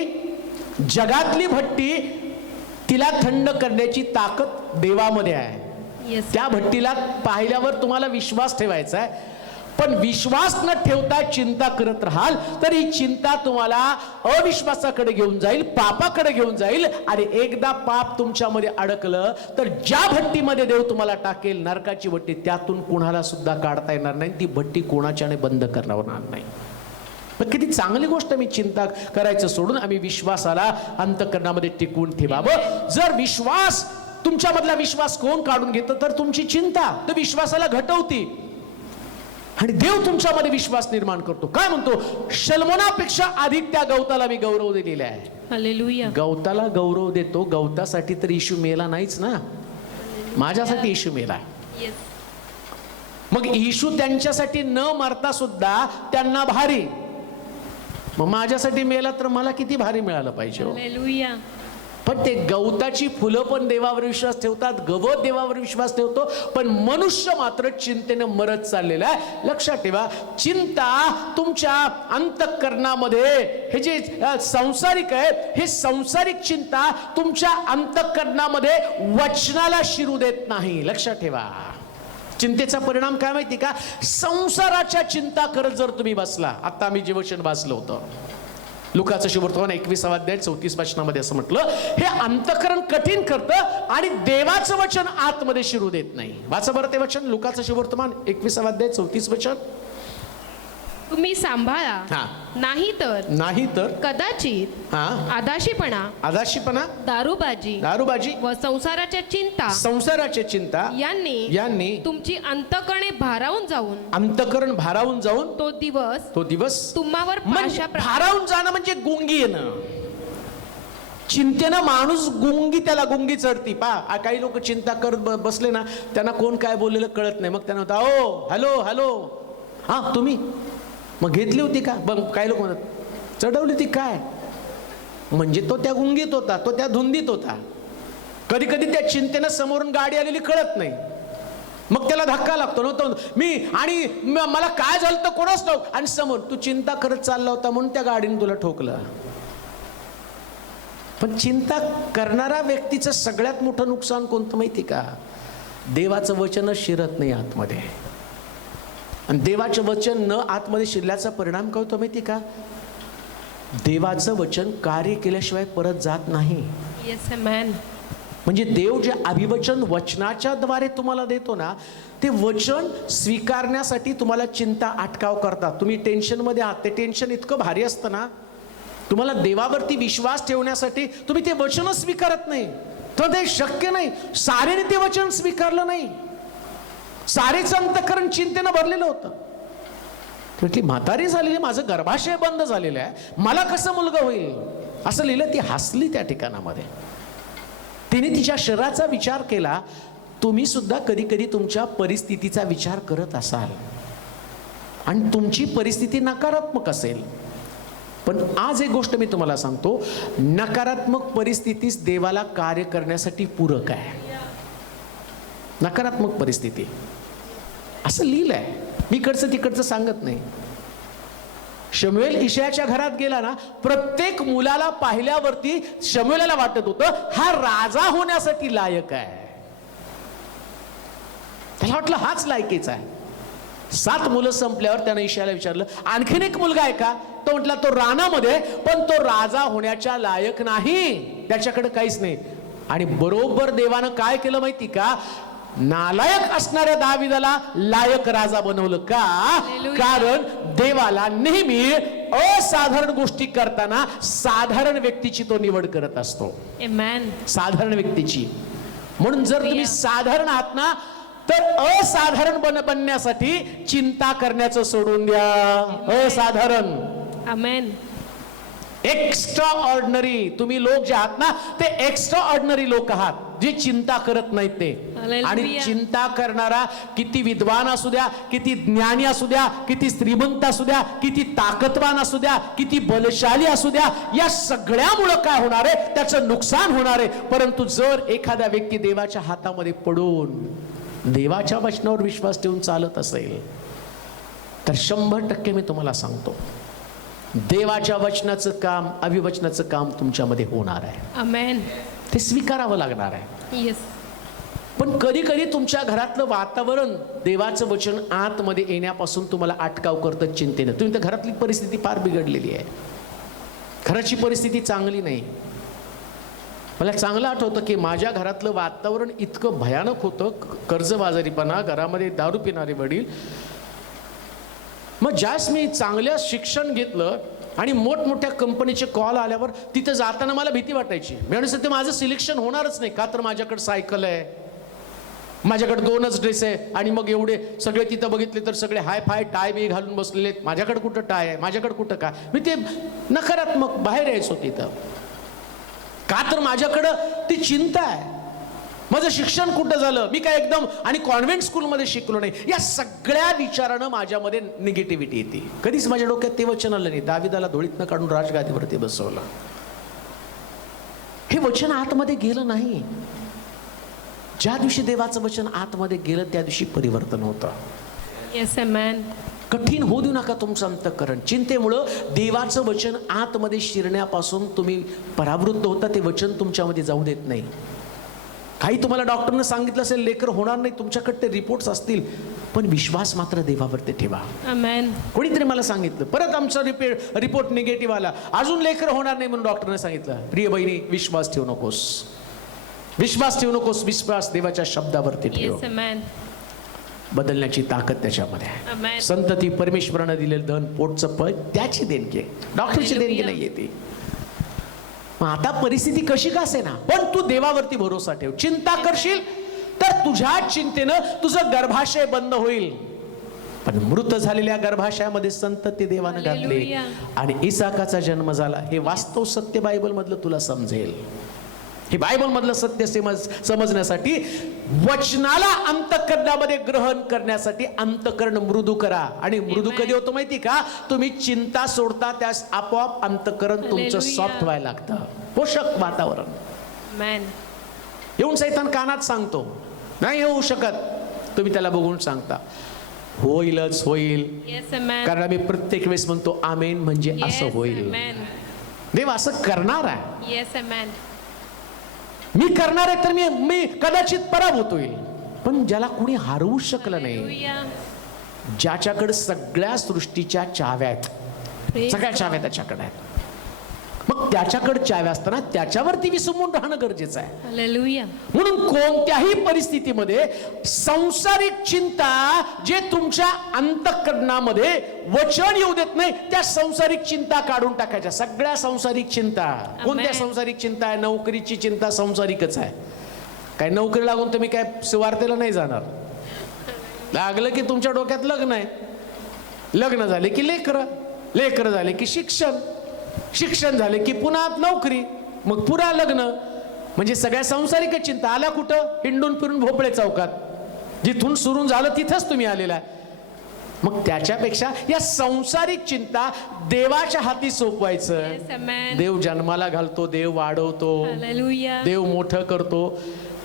जगातली भट्टी, तिला थंड करण्याची ताकद देवामध्ये आहे. Yes. त्या भट्टीला पाहिल्यावर तुम्हाला विश्वास ठेवायचा आहे. पण विश्वास न ठेवता चिंता करत राहाल तर ही चिंता तुम्हाला अविश्वासाकडे घेऊन जाईल, पापाकडे घेऊन जाईल. आणि एकदा पाप तुमच्यामध्ये अडकलं तर ज्या भट्टीमध्ये देव तुम्हाला टाकेल, नरकाची भट्टी, त्यातून कुणाला सुद्धा काढता येणार नाही. ती भट्टी कोणाच्याने बंद करणार नाही. पण किती चांगली गोष्ट, मी चिंता करायचं सोडून आम्ही विश्वासाला अंतःकरणामध्ये टिकवून ठेवावं. जर विश्वास, तुमच्यामधला विश्वास कोण काढून घेतं तर तुमची चिंता तर विश्वासाला घटवती. आणि देव तुमच्यामध्ये विश्वास निर्माण करतो. काय म्हणतो? शल्मोनापेक्षा अधिक त्या गवताला मी गौरव दिलेला आहे. हालेलुया. गवताला गौरव देतो. गवतासाठी तर येशू मेला नाहीच ना, माझ्यासाठी येशू मेला. Yes. मग येशू त्यांच्यासाठी न मरता सुद्धा त्यांना भारी, मग माझ्यासाठी मेला तर मला किती भारी मिळालं पाहिजे हो. हालेलुया. पण ते गवताची फुलं पण देवावर विश्वास ठेवतात, गवत देवावर विश्वास ठेवतो, पण मनुष्य मात्र चिंतेने मरत चाललेला आहे. लक्षात ठेवा, चिंता तुमच्या अंतःकरणामध्ये, हे जे सांसारिक आहे, हे सांसारिक चिंता तुमच्या अंतःकरणामध्ये वचनाला शिरू देत नाही. लक्षात ठेवा, चिंतेचा परिणाम काय माहिती का? संसाराच्या चिंता करत जर तुम्ही बसला, आता आम्ही जे वचन वाचलं होतं लुकाचं शुभवर्तमान 21 अध्याय 34 वचनामध्ये असं म्हटलं, हे अंतःकरण कठीण करतं आणि देवाचं वचन आतमध्ये शिरू देत नाही. वाचा बरं ते वचन, लुकाचं शुभवर्तमान 21 अध्याय 34 वचन. तुम्ही सांभाळा, हा. नाही तर कदाचित आदाशीपणा, दारूबाजी व संसाराच्या चिंता यांनी तुमची अंतःकरणे भारावून जाऊन तो दिवस तुम्हावर भारावून जाणं म्हणजे गुंगी येणं. चिंतेनं माणूस गुंगी, त्याला गुंगी चढती. काही लोक चिंता करत बसले ना, त्यांना कोण काय बोललेलं कळत नाही. मग त्यांना होतं, ओ हॅलो, हा तुम्ही मग घेतली होती का? काही लोक म्हणतात चढवली ती काय, म्हणजे तो त्या गुंगीत होता, तो त्या धुंदीत होता. कधी कधी त्या चिंतेनं समोरून गाडी आलेली कळत नाही, मग त्याला धक्का लागतो. मला काय झालं तर कोणाच ठाऊक, आणि समोर तू चिंता करत चालला होता म्हणून त्या गाडीने तुला ठोकलं. पण चिंता करणाऱ्या व्यक्तीचं सगळ्यात मोठं नुकसान कोणतं माहिती का? देवाचं वचनच शिरत नाही आतमध्ये. आणि देवाचं वचन न आतमध्ये शिरल्याचा परिणाम काय होतो माहिती का? देवाचं वचन कार्य केल्याशिवाय परत जात नाही. Yes man. म्हणजे देव जे अभिवचन वचनाच्या द्वारे तुम्हाला देतो ना, ते वचन स्वीकारण्यासाठी तुम्हाला चिंता अटकाव करतात. तुम्ही टेन्शनमध्ये आहात, ते टेन्शन इतकं भारी असतं ना, तुम्हाला देवावरती विश्वास ठेवण्यासाठी तुम्ही ते वचनच स्वीकारत नाही, तर ते शक्य नाही. सारेने ते वचन स्वीकारलं नाही. सारेचं अंतःकरण चिंतेनं भरलेलं होतं. म्हटली म्हातारी झालेली, माझं गर्भाशय बंद झालेलं आहे, मला कसं मुलगा होईल असं लिहिलं. ती हसली त्या ठिकाणामध्ये. तिने तिच्या शरीराचा विचार केला. तुम्ही सुद्धा कधी कधी तुमच्या परिस्थितीचा विचार करत असाल आणि तुमची परिस्थिती नकारात्मक असेल. पण आज एक गोष्ट मी तुम्हाला सांगतो, नकारात्मक परिस्थितीच देवाला कार्य करण्यासाठी पूरक आहे. नकारात्मक परिस्थिती असं लिहिलंय, मी इकडचं तिकडचं सांगत नाही. शमूएल इशायाच्या घरात गेला ना, प्रत्येक मुलाला पाहिल्यावरती शमूएलाला वाटत होतं हा राजा होण्यासाठी लायक आहे. त्याला वाटलं हाच लायकीचा आहे. 7 मुलं संपल्यावर त्यानं इशायाला विचारलं आणखीन एक मुलगा आहे का? तो म्हटला तो रानामध्ये, पण तो राजा होण्याच्या लायक नाही, त्याच्याकडे काहीच नाही. आणि बरोबर देवानं काय केलं माहिती का? नालायक असणाऱ्या दाविदाला लायक राजा बनवलं. का? कारण देवाला नेहमी असाधारण गोष्टी करताना साधारण व्यक्तीची तो निवड करत असतो. साधारण व्यक्तीची. म्हणून जर तुम्ही साधारण आहात ना, तर असाधारण बनण्यासाठी चिंता करण्याचं सोडून द्या. असाधारण, आमेन. एक्स्ट्रा ऑर्डिनरी तुम्ही लोक जे आहात ना, ते एक्स्ट्रा ऑर्डिनरी लोक आहात, जे चिंता करत नाहीत ते. आणि चिंता करणारा किती विद्वान असू द्या, किती ज्ञानी असू द्या, किती श्रीमंत असू द्या, किती ताकदवान असू द्या, किती बलशाली असू द्या, या सगळ्यामुळं काय होणार आहे? त्याचं नुकसान होणार आहे. परंतु जर एखादा व्यक्ती देवाच्या हातामध्ये पडून देवाच्या वचनावर विश्वास ठेवून चालत असेल, तर 100% मी तुम्हाला सांगतो, देवाच्या वचनाचं काम, अभिवचनाचं काम तुमच्यामध्ये होणार आहे. आमेन. ते स्वीकारावं लागणार आहे. येस. पण कधी कधी तुमच्या घरातलं वातावरण देवाचं वचन आतमध्ये येण्यापासून तुम्हाला अटकाव करतं चिंतेनं. तुम्ही तर घरातली परिस्थिती फार बिघडलेली आहे, घराची परिस्थिती चांगली नाही. मला चांगलं आठवतं की माझ्या घरातलं वातावरण इतकं भयानक होतं, कर्जबाजारीपणा, घरामध्ये दारू पिणारे वडील. मग ज्यास मी चांगल्या शिक्षण घेतलं आणि मोठमोठ्या कंपनीचे कॉल आल्यावर तिथे जाताना मला भीती वाटायची. मी म्हणून ते माझं सिलेक्शन होणारच नाही. का तर माझ्याकडे सायकल आहे, माझ्याकडे 2च ड्रेस आहे, आणि मग एवढे सगळे तिथं बघितले तर सगळे हाय फाय टाय बी घालून बसलेले. माझ्याकडे कुठं टाय आहे, माझ्याकडे कुठं काय? मी ते नकारात्मक बाहेर यायचो तिथं. का तर माझ्याकडं ती चिंता आहे. माझं शिक्षण कुठं झालं, मी काय एकदम आणि कॉन्व्हेंट स्कूलमध्ये शिकलो नाही, या सगळ्या विचारानं माझ्यामध्ये निगेटिव्हिटी येते. कधीच माझ्या डोक्यात ते वचन आलं नाही. दाविदाला धुळीतनं काढून राजगादीवरती बसवलं. हे वचन आतमध्ये गेलं नाही. ज्या दिवशी देवाचं वचन आतमध्ये गेलं त्या दिवशी परिवर्तन होतं. Yes man. कठीण होऊ देऊ नका तुमचं अंतःकरण. चिंतेमुळं देवाचं वचन आतमध्ये शिरण्यापासून तुम्ही परावृत्त होता. ते वचन तुमच्यामध्ये जाऊ देत नाही. काही तुम्हाला डॉक्टरने सांगितलं असेल लेकर होणार नाही, तुमच्याकडे ते रिपोर्ट्स असतील, पण विश्वास मात्र देवावरती ठेवा. आमेन. कोणीतरी मला सांगितलं, परत आमचा रिपोर्ट निगेटिव्ह आला, अजून लेकर होणार नाही म्हणून डॉक्टरने सांगितलं. प्रिय बहिणी, विश्वास ठेवू नकोस, विश्वास ठेवू नकोस. विश्वास देवाच्या शब्दावरती ठेव. बदलण्याची ताकद त्याच्यामध्ये आहे. संतती परमेश्वरानं दिलेलं धन, पोटचं फळ, त्याची देणगी, डॉक्टरची देणगी नाही येते. मग आता परिस्थिती कशी का असेना, पण तू देवावरती भरोसा ठेव. चिंता करशील तर तुझ्या चिंतेनं तुझं गर्भाशय बंद होईल. पण मृत झालेल्या गर्भाशयामध्ये संतती देवानं घातली आणि इसाकाचा जन्म झाला. हे वास्तव सत्य बायबल मधलं तुला समजेल. हे बायबल मधलं सत्य समजण्यासाठी वचनाला अंतःकरणामध्ये ग्रहण करण्यासाठी अंतःकरण मृदू करा. आणि मृदू कधी होतं माहिती का? तुम्ही चिंता सोडता त्यास आपोआप अंतःकरण तुमचं सॉफ्ट व्हायला लागतं. पोषक वातावरण येऊन सैतान कानात सांगतो नाही होऊ शकत, तुम्ही त्याला बघून सांगता होईलच होईल. कारण आम्ही प्रत्येक वेळेस म्हणतो आमेन म्हणजे असं होईल. देव असं करणार आहे. Yes man. मी करणार आहे तर मी कदाचित पराभूत होईल, पण ज्याला कोणी हरवू शकलं नाही, ज्याच्याकडे सगळ्या सृष्टीच्या चाव्या आहेत, सगळ्या चाव्या त्याच्याकडे आहेत, मग त्याच्याकडे चाव्या असताना त्याच्यावरती विसंबून राहणं गरजेचं आहे. हालेलुया. म्हणून कोणत्याही परिस्थितीमध्ये सांसारिक चिंता जे तुमच्या अंतःकरणामध्ये वचन येऊ देत नाही, त्या सांसारिक चिंता काढून टाकायच्या. सगळ्या सांसारिक चिंता. कोणत्या सांसारिक चिंता आहे? नोकरीची चिंता सांसारिकच आहे. काय नोकरी लागून तुम्ही काय सुवार्तेला नाही जाणार. लागलं की तुमच्या डोक्यात लग्न आहे, लग्न झाले की लेकरं, लेकरं झाले की शिक्षण, शिक्षण झाले की पुन्हा नोकरी, मग पुन्हा लग्न. म्हणजे सगळ्या सांसारिक चिंता आल्या कुठं? हिंडून फिरून भोपळे चौकात. जिथून सुरू झालं तिथंच तुम्ही आलेला आहे. मग त्याच्यापेक्षा या सांसारिक चिंता देवाच्या हाती सोपवायचं. देव जन्माला घालतो, देव वाढवतो, देव मोठं करतो.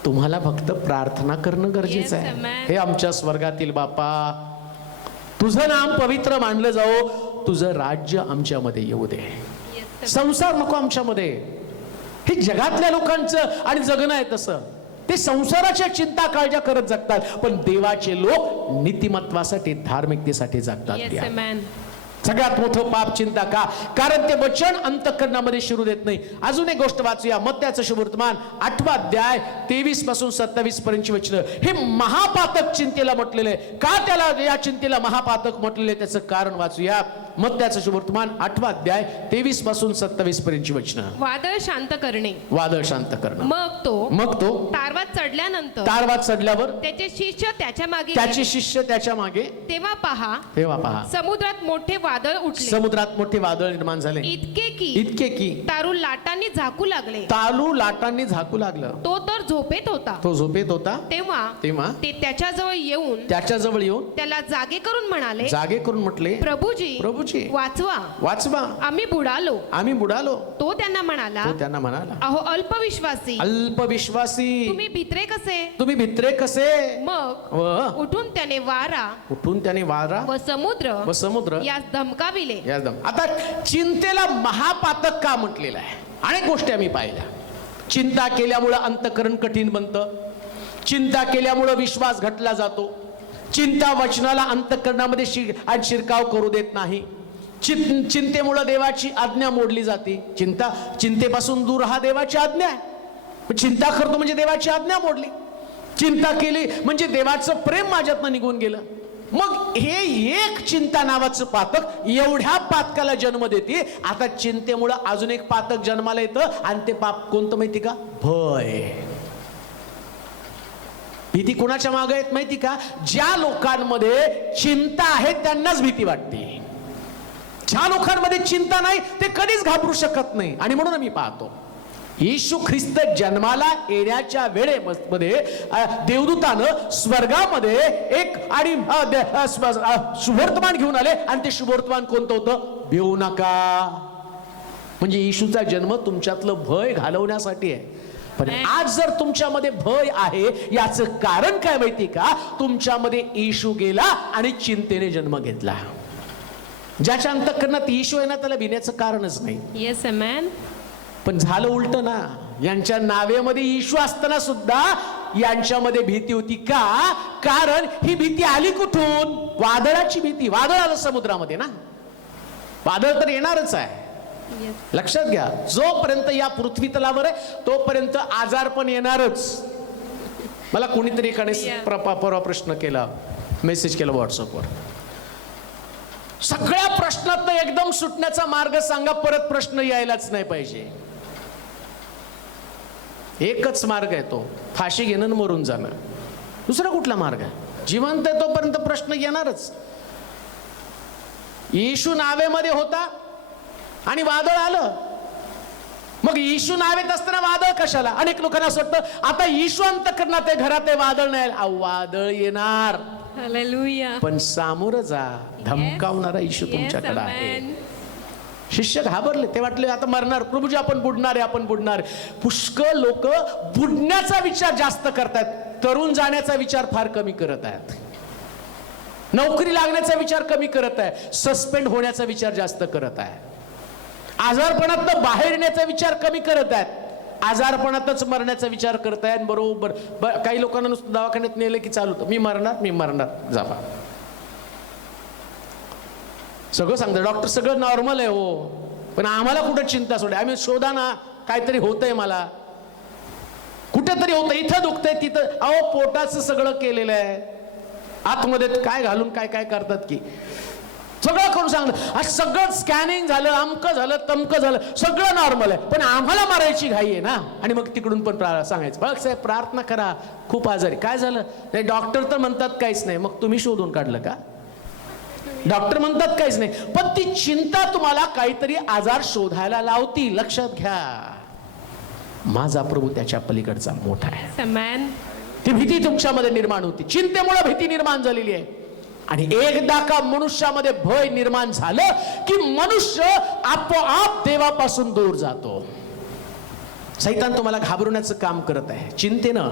तुम्हाला फक्त प्रार्थना करणं गरजेचं आहे. हे आमच्या स्वर्गातील बापा, तुझं नाम पवित्र मानलं जाओ, तुझं राज्य आमच्यामध्ये येऊ दे. संसार नको आमच्यामध्ये. हे जगातल्या लोकांचं आणि जगणं आहे तसं. ते संसाराच्या चिंता काळज्या करत जगतात, पण देवाचे लोक नीतिमत्वासाठी, धार्मिकतेसाठी जगतात. सगळ्यात मोठं पाप चिंता का? कारण ते वचन अंतःकरणामध्ये शिरू देत नाही. अजून एक गोष्ट वाचूया, मत्त्याचं शुभवर्तमान 8 अध्याय 23 पासून 27 पर्यंतची वचनं. हे महापातक चिंतेला म्हटलेलं आहे. का त्याला या चिंतेला महापातक म्हटलेलं आहे त्याचं कारण वाचूया. मत्त्याचं शुभवर्तमान 8 अध्याय 23 पासून 27 पर्यंतची वचनं. वादळ शांत करणे. वादळ शांत करणं. मग तो तारवात चढल्यानंतर, तारवात चढल्यावर त्याचे शिष्य त्याच्या मागे, त्याचे शिष्य त्याच्या मागे. तेव्हा पहा समुद्रात मोठे वादळ उठले. समुद्रात मोठे वादळ निर्माण झाले. इतके की तारू लाटांनी झाकू लागले. तालू लाटांनी झाकू लागलं. तो तर झोपेत होता. तो झोपेत होता. तेव्हा ते त्याच्याजवळ येऊन त्याला जागे करून म्हणाले, जागे करून म्हटले, प्रभूजी वाचवा, वाचवा, आम्ही बुडालो. तो त्यांना म्हणाला, अहो अल्पविश्वासी, तुम्ही भित्रे कसे. मग उठून त्याने वारा व समुद्र यास धमकाविले. आता चिंतेला महापातक का म्हटलेलं आहे? अनेक गोष्टी आम्ही पाहिल्या. चिंता केल्यामुळे अंतःकरण कठीण बनतं. चिंता केल्यामुळे विश्वास घटला जातो. चिंता वचनाला अंतःकरणामध्ये शिरकाव करू देत नाही. चिंतेमुळे देवाची आज्ञा मोडली जाते. चिंतेपासून दूर हा देवाची आज्ञा आहे. चिंता करतो म्हणजे देवाची आज्ञा मोडली. चिंता केली म्हणजे देवाचं प्रेम माझ्यातनं निघून गेलं. मग हे एक चिंता नावाचं पातक एवढ्या पातकाला जन्म देते. आता चिंतेमुळे अजून एक पातक जन्माला येतं, आणि ते पाप कोणतं माहिती का? भय. भीती कोणाच्या मागे आहेत माहिती का? ज्या लोकांमध्ये चिंता आहे त्यांनाच भीती वाटते. ज्या लोकांमध्ये चिंता नाही ते कधीच घाबरू शकत नाही. आणि म्हणून मी पाहतो, येशू ख्रिस्त जन्माला येण्याच्या वेळेमध्ये देवदूतानं स्वर्गामध्ये एक आणि शुभवर्तमान घेऊन आले, आणि ते शुभवर्तमान कोणतं होतं? भिवू नका. म्हणजे येशूचा जन्म तुमच्यातलं भय घालवण्यासाठी आहे. पण आज जर तुमच्यामध्ये भय आहे, याचं कारण काय माहिती का? तुमच्यामध्ये येशू गेला आणि चिंतेने जन्म घेतला. ज्याच्या अंतःकरणात येशू आहे ना, त्याला भिण्याचं कारणच नाही. Yes man. पण झालं उलट ना. यांच्या नावेमध्ये येशू असताना सुद्धा यांच्यामध्ये भीती होती. का? कारण ही भीती आली कुठून? वादळाची भीती. वादळ आलं समुद्रामध्ये ना. वादळ तर येणारच आहे. लक्षात घ्या, जोपर्यंत या पृथ्वी तलावर आहे तोपर्यंत आजार पण येणारच. मला कोणीतरी एकाने परवा प्रश्न केला, मेसेज केला व्हॉट्सअपवर, सगळ्या प्रश्नात एकदम सुटण्याचा मार्ग सांगा, परत प्रश्न यायलाच नाही पाहिजे. एकच मार्ग आहे, तो फाशी घेणं आणि मरून जाणं. दुसरा कुठला मार्ग आहे? जिवंत आहे तोपर्यंत प्रश्न येणारच. येशू नावेमध्ये होता आणि वादळ आलं. मग येशू नावेत असताना वादळ कशाला? अनेक लोकांना असं वाटतं आता येशू अंतःकरणात आहे, घरात आहे, वादळ नाही. वादळ येणार, पण सामोरं जा. धमकावणारा येशू तुमच्याकडे आहे. शिष्य घाबरले. ते वाटले आता मरणार. प्रभूजी आपण बुडणार आहे, आपण बुडणार. पुष्कळ लोक बुडण्याचा विचार जास्त करतात, तरुण जाण्याचा विचार फार कमी करत आहेत. नोकरी लागण्याचा विचार कमी करत आहे, सस्पेंड होण्याचा विचार जास्त करत आहे. आजारपणात बाहेर येण्याचा विचार कमी करत आहेत, आजारपणातच मरण्याचा विचार करतायत. बरोबर. काही लोकांना नुसतं दवाखान्यात नेलं की चालू होतं, मी मरणार जावा. सगळं सांगतं डॉक्टर, सगळं नॉर्मल आहे हो, पण आम्हाला कुठं चिंता सोडे, आम्ही शोधा ना, काहीतरी होतंय, मला कुठेतरी होतं, इथं दुखतंय तिथं. अहो पोटाचं सगळं केलेलं आहे, आतमध्ये काय घालून काय काय करतात की सगळं करून सांगणं. आज सगळं स्कॅनिंग झालं, अमकं झालं, तमकं झालं, सगळं नॉर्मल आहे, पण आम्हाला मारायची घाई आहे ना. आणि मग तिकडून पण सांगायचं, बघ साहेब प्रार्थना करा, खूप आजारी. काय झालं? नाही डॉक्टर तर म्हणतात काहीच नाही. मग तुम्ही शोधून काढलं का? डॉक्टर म्हणतात काहीच नाही, पण ती चिंता तुम्हाला काहीतरी आजार शोधायला लावती. लक्षात घ्या, माझा प्रभू त्याच्या पलीकडचा मोठा आहे. Amen. ती भीती तुमच्यामध्ये निर्माण होती, चिंतेमुळे भीती निर्माण झालेली आहे. आणि एकदा का मनुष्यामध्ये भय निर्माण झालं की मनुष्य आपोआप देवापासून दूर जातो. सैतान तुम्हाला घाबरवण्याचं काम करत आहे चिंतेनं.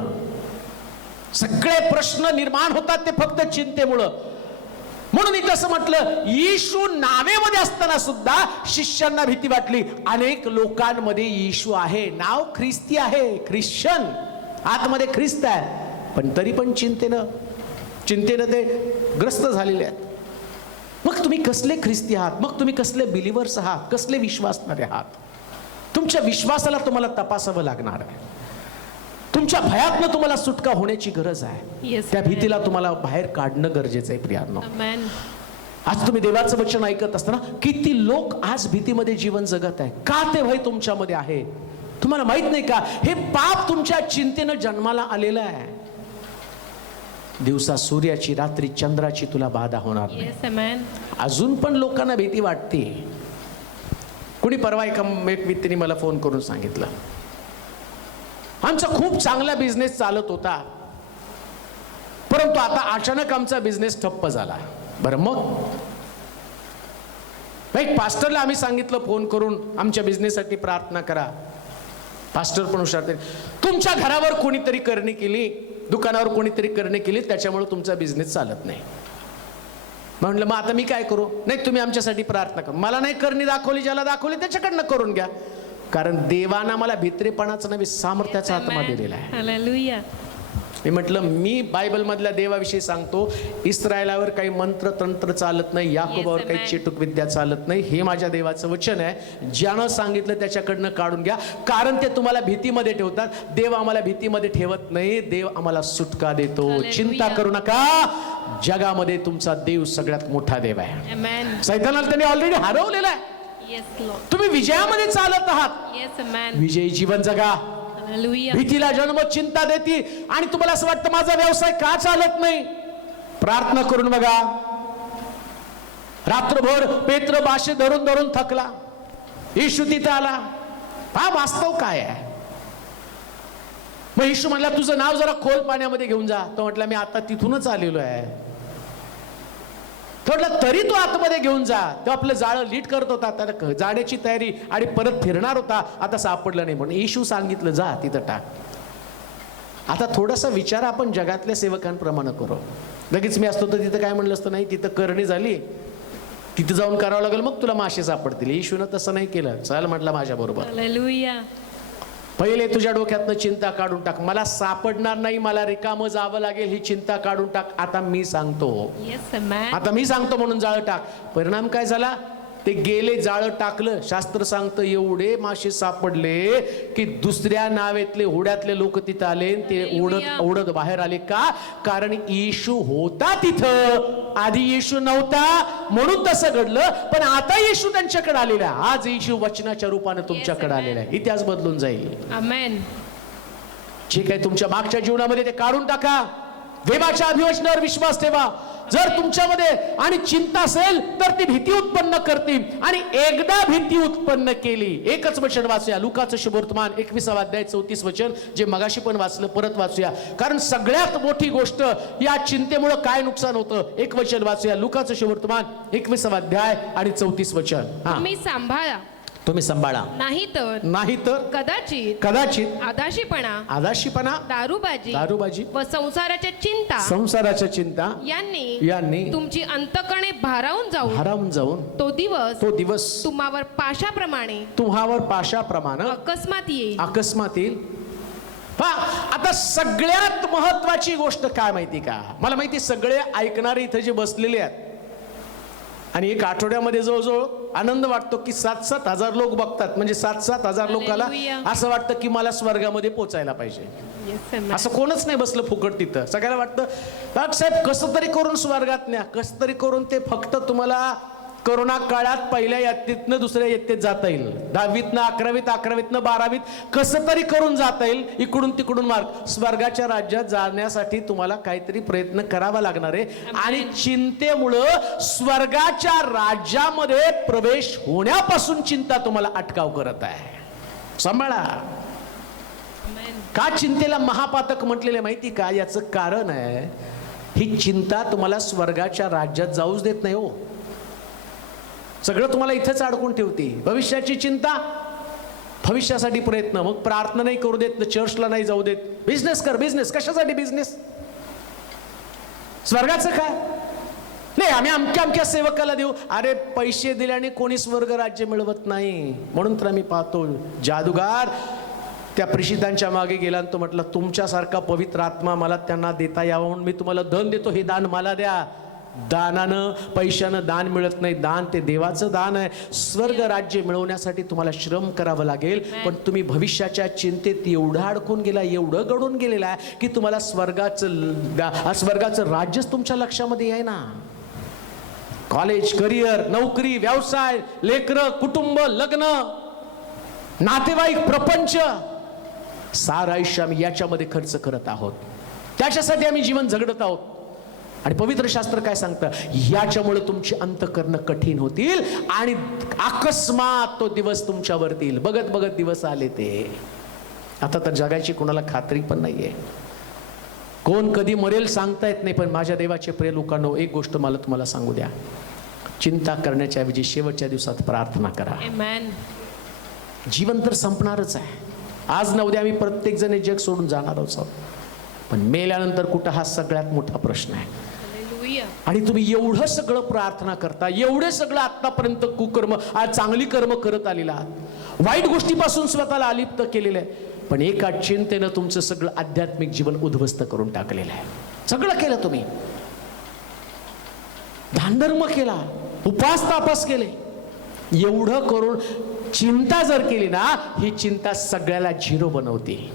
सगळे प्रश्न निर्माण होतात ते फक्त चिंतेमुळं. म्हणून इथं असं म्हटलं, येशू नावेमध्ये असताना सुद्धा शिष्यांना भीती वाटली. अनेक लोकांमध्ये येशू आहे, नाव ख्रिस्ती आहे, ख्रिश्चन, आतमध्ये ख्रिस्त आहे, पण तरी पण चिंतेनं ते ग्रस्त झालेले आहेत. मग तुम्ही कसले ख्रिस्ती आहात? मग तुम्ही कसले बिलिव्हर्स आहात? कसले विश्वासणारे आहात? तुमच्या विश्वासाला तुम्हाला तपासावं लागणार आहे. तुमच्या भयातनं तुम्हाला सुटका होण्याची गरज आहे. Yes, त्या भीतीला तुम्हाला बाहेर काढणं गरजेचं आहे प्रियांनो. Amen. आज तुम्ही देवाचं वचन ऐकत असताना किती लोक आज भीतीमध्ये जीवन जगत आहे. का ते भय तुमच्यामध्ये आहे? तुम्हाला माहित नाही का, हे पाप तुमच्या चिंतेनं जन्माला आलेलं आहे. दिवसा सूर्याची, रात्री चंद्राची तुला बाधा होणार नाही. Yes, amen. अजून पण लोकांना भीती वाटते. कुणी परवा एक व्यक्तीने मला फोन करून सांगितलं, आमचा खूप चांगला बिझनेस चालत होता, परंतु आता अचानक आमचा बिझनेस ठप्प झाला. बरं, मग एक पास्टरला आम्ही सांगितलं फोन करून, आमच्या बिझनेससाठी प्रार्थना करा. पास्टर पण हुशार, तुमच्या घरावर कोणीतरी करणी केली, दुकानावर कोणीतरी करणी केली, त्याच्यामुळे तुमचा बिझनेस चालत नाही. म्हटलं मग आता मी काय करू? नाही तुम्ही आमच्यासाठी प्रार्थना करा. मला नाही करणी दाखवली, ज्याला दाखवली त्याच्याकडनं करून घ्या, कारण देवानं मला भित्रेपणाचं नव्हे सामर्थ्याचा आत्मा दिलेला आहे. Hallelujah. मी म्हटलं, मी बायबल मधल्या देवाविषयी सांगतो, इस्रायलावर काही मंत्र तंत्र चालत नाही, याकोबावर काही चेटूक विद्या चालत नाही. हे माझ्या देवाचं वचन आहे. ज्यानं सांगितलं त्याच्याकडनं काढून घ्या, कारण ते तुम्हाला भीतीमध्ये ठेवतात. देव आम्हाला भीतीमध्ये ठेवत नाही, देव आम्हाला सुटका देतो. चिंता करू नका, जगामध्ये तुमचा देव सगळ्यात मोठा देव आहे. Amen. सैतानाला त्यांनी ऑलरेडी हरवलेला आहे. Yes, Lord. तुम्ही विजयामध्ये चालत आहात. Yes, amen. विजयी जीवन जगा. Hallelujah. भीतीला जन्म चिंता देती, आणि तुम्हाला असं वाटतं माझा व्यवसाय का चालत नाही? प्रार्थना करून बघा. रात्रभर पेत्र बाशे धरून धरून थकला, येशू तिथं आला. हा वास्तव काय आहे? मग येशू म्हणला, तुझं नाव जरा खोल पाण्यामध्ये घेऊन जा. तो म्हटला, मी आता तिथूनच आलेलो आहे. म्हटलं तरी तो आतमध्ये घेऊन जा. तो आपलं जाळं लीट करत होता, त्याला जाण्याची तयारी, आणि परत फिरणार होता. आता सापडलं नाही म्हणून येशू सांगितलं, जा तिथं टाक. आता थोडासा विचार आपण जगातल्या सेवकांप्रमाणे करू. लगेच मी असतो तर तिथं काय म्हणलं असतं, नाही तिथं करणी झाली, तिथं जाऊन करावं लागेल, मग तुला मासे सापडतील. येशूनं तसं नाही केलं. चल म्हटलं माझ्या बरोबर. Hallelujah. पहिले तुझ्या डोक्यातनं चिंता काढून टाक. मला सापडणार नाही, मला रिकामं जावं लागेल, ही चिंता काढून टाक. आता मी सांगतो, Yes, amen. आता मी सांगतो म्हणून जाळं टाक. परिणाम काय झाला? ते गेले, जाळं टाकलं. शास्त्र सांगतं एवढे मासे सापडले की दुसऱ्या नावेतले होड्यातले लोक तिथं आले, ते ओढत ओढत बाहेर आले. का? कारण येशू होता तिथं. आधी येशू नव्हता म्हणून तसं घडलं, पण आता येशू त्यांच्याकडे आलेला आहे. आज येशू वचनाच्या रूपाने तुमच्याकडे आलेला आहे. इतिहास बदलून जाईल. Amen. जे काही तुमच्या मागच्या जीवनामध्ये ते काढून टाका. देवाच्या अभिवचनावर विश्वास ठेवा. जर तुमच्यामध्ये आणि चिंता असेल तर ती भीती उत्पन्न करते, आणि एकदा भीती उत्पन्न केली. एकच वचन वाचूया, लुकाचं शुभवर्तमान 21 अध्याय 34 वचन, जे मगाशी पण वाचलं, परत वाचूया, कारण सगळ्यात मोठी गोष्ट या चिंतेमुळे काय नुकसान होतं. एक वचन वाचूया, लुकाचं शुभवर्तमान 21 अध्याय आणि 34 वचन. तुम्ही सांभाळा, तुम्ही सांभाळा, नाही तर कदाचित आदाशीपणा, दारूबाजी व संसाराच्या चिंता यांनी तुमची अंतकरणे भारावून जाऊन तो दिवस तुम्हावर पाशाप्रमाणे अकस्मात येईल. आता सगळ्यात महत्वाची गोष्ट काय माहिती का? मला माहिती सगळे ऐकणारे इथे जे बसलेले आहेत आणि एक आठवड्यामध्ये जवळजवळ आनंद वाटतो की 7-7 हजार लोक बघतात. म्हणजे 7-7 हजार लोकांना असं वाटतं की मला स्वर्गामध्ये पोचायला पाहिजे. असं कोणच नाही बसलं फुकट तिथं. सगळ्याला वाटतं साहेब कसं तरी करून स्वर्गात न्या, कसं तरी करून ते फक्त तुम्हाला कोरोना काळात पहिल्या इयत्तेतनं दुसऱ्या इयत्तेत जाता येईल, 10वीतनं 11वीतनं 12वीत कसं तरी करून जाता येईल. इकडून तिकडून मार्ग. स्वर्गाच्या राज्यात जाण्यासाठी तुम्हाला काहीतरी प्रयत्न करावा लागणार आहे. आणि चिंतेमुळं स्वर्गाच्या राज्यामध्ये प्रवेश होण्यापासून चिंता तुम्हाला अटकाव करत आहे. सांभाळा. का चिंतेला महापातक म्हटलेले माहिती का? याचं कारण आहे, ही चिंता तुम्हाला स्वर्गाच्या राज्यात जाऊच देत नाही हो. सगळं तुम्हाला इथेच अडकून ठेवते. भविष्याची चिंता, भविष्यासाठी प्रयत्न, मग प्रार्थना नाही करू देत, चर्चला नाही जाऊ देत. बिझनेस कर, बिझनेस कशासाठी? बिझनेस. स्वर्गाचं काय? नाही आम्ही अमक्या सेवकाला देऊ. अरे पैसे दिल्याने कोणी स्वर्ग राज्य मिळवत नाही. म्हणून तर आम्ही पाहतो जादूगार त्या प्रेषितांच्या मागे गेला आणि तो म्हटलं तुमच्यासारखा पवित्र आत्मा मला त्यांना देता यावा म्हणून मी तुम्हाला दान देतो, हे दान मला द्या. दानानं पैशानं दान मिळत नाही. दान ते देवाचं दान आहे. स्वर्ग राज्य मिळवण्यासाठी तुम्हाला श्रम करावं लागेल. पण तुम्ही भविष्याच्या चिंतेत एवढं अडकून गेला, एवढं गळून गेलेला आहे की तुम्हाला स्वर्गाचं राज्यच तुमच्या लक्षामध्ये आहे ना. कॉलेज, करिअर, नोकरी, व्यवसाय, लेकरं, कुटुंब, लग्न, नातेवाईक, प्रपंच, सारं आयुष्य आम्ही याच्यामध्ये खर्च करत आहोत. त्याच्यासाठी आम्ही जीवन जगत आहोत. आणि पवित्र शास्त्र काय सांगतं? याच्यामुळे तुमची अंतकरणं कठीण होतील आणि अकस्मात तो दिवस तुमच्यावरती येईल. बघत बघत दिवस आले ते. आता तर जगाची कोणाला खात्री पण नाहीये. कोण कधी मरेल सांगता येत नाही. पण माझ्या देवाचे प्रिय लोकांनो, एक गोष्ट मला तुम्हाला सांगू द्या. चिंता करण्याच्या ऐवजी शेवटच्या दिवसात प्रार्थना करा. जीवन तर संपणारच आहे. आज न उद्या आम्ही प्रत्येक जण जग सोडून जाणार आहोत. पण मेल्यानंतर कुठं, हा सगळ्यात मोठा प्रश्न आहे. आणि तुम्ही एवढं सगळं प्रार्थना करता, एवढे सगळं आतापर्यंत कुकर्म, आज चांगली कर्म करत आलेला आहात, वाईट गोष्टीपासून स्वतःला अलिप्त केलेलं आहे. पण एका चिंतेनं तुमचं सगळं आध्यात्मिक जीवन उद्ध्वस्त करून टाकलेलं आहे. सगळं केलं तुम्ही, दानधर्म केला, उपास तापास केले, एवढं करून चिंता जर केली ना, ही चिंता सगळ्याला झिरो बनवते.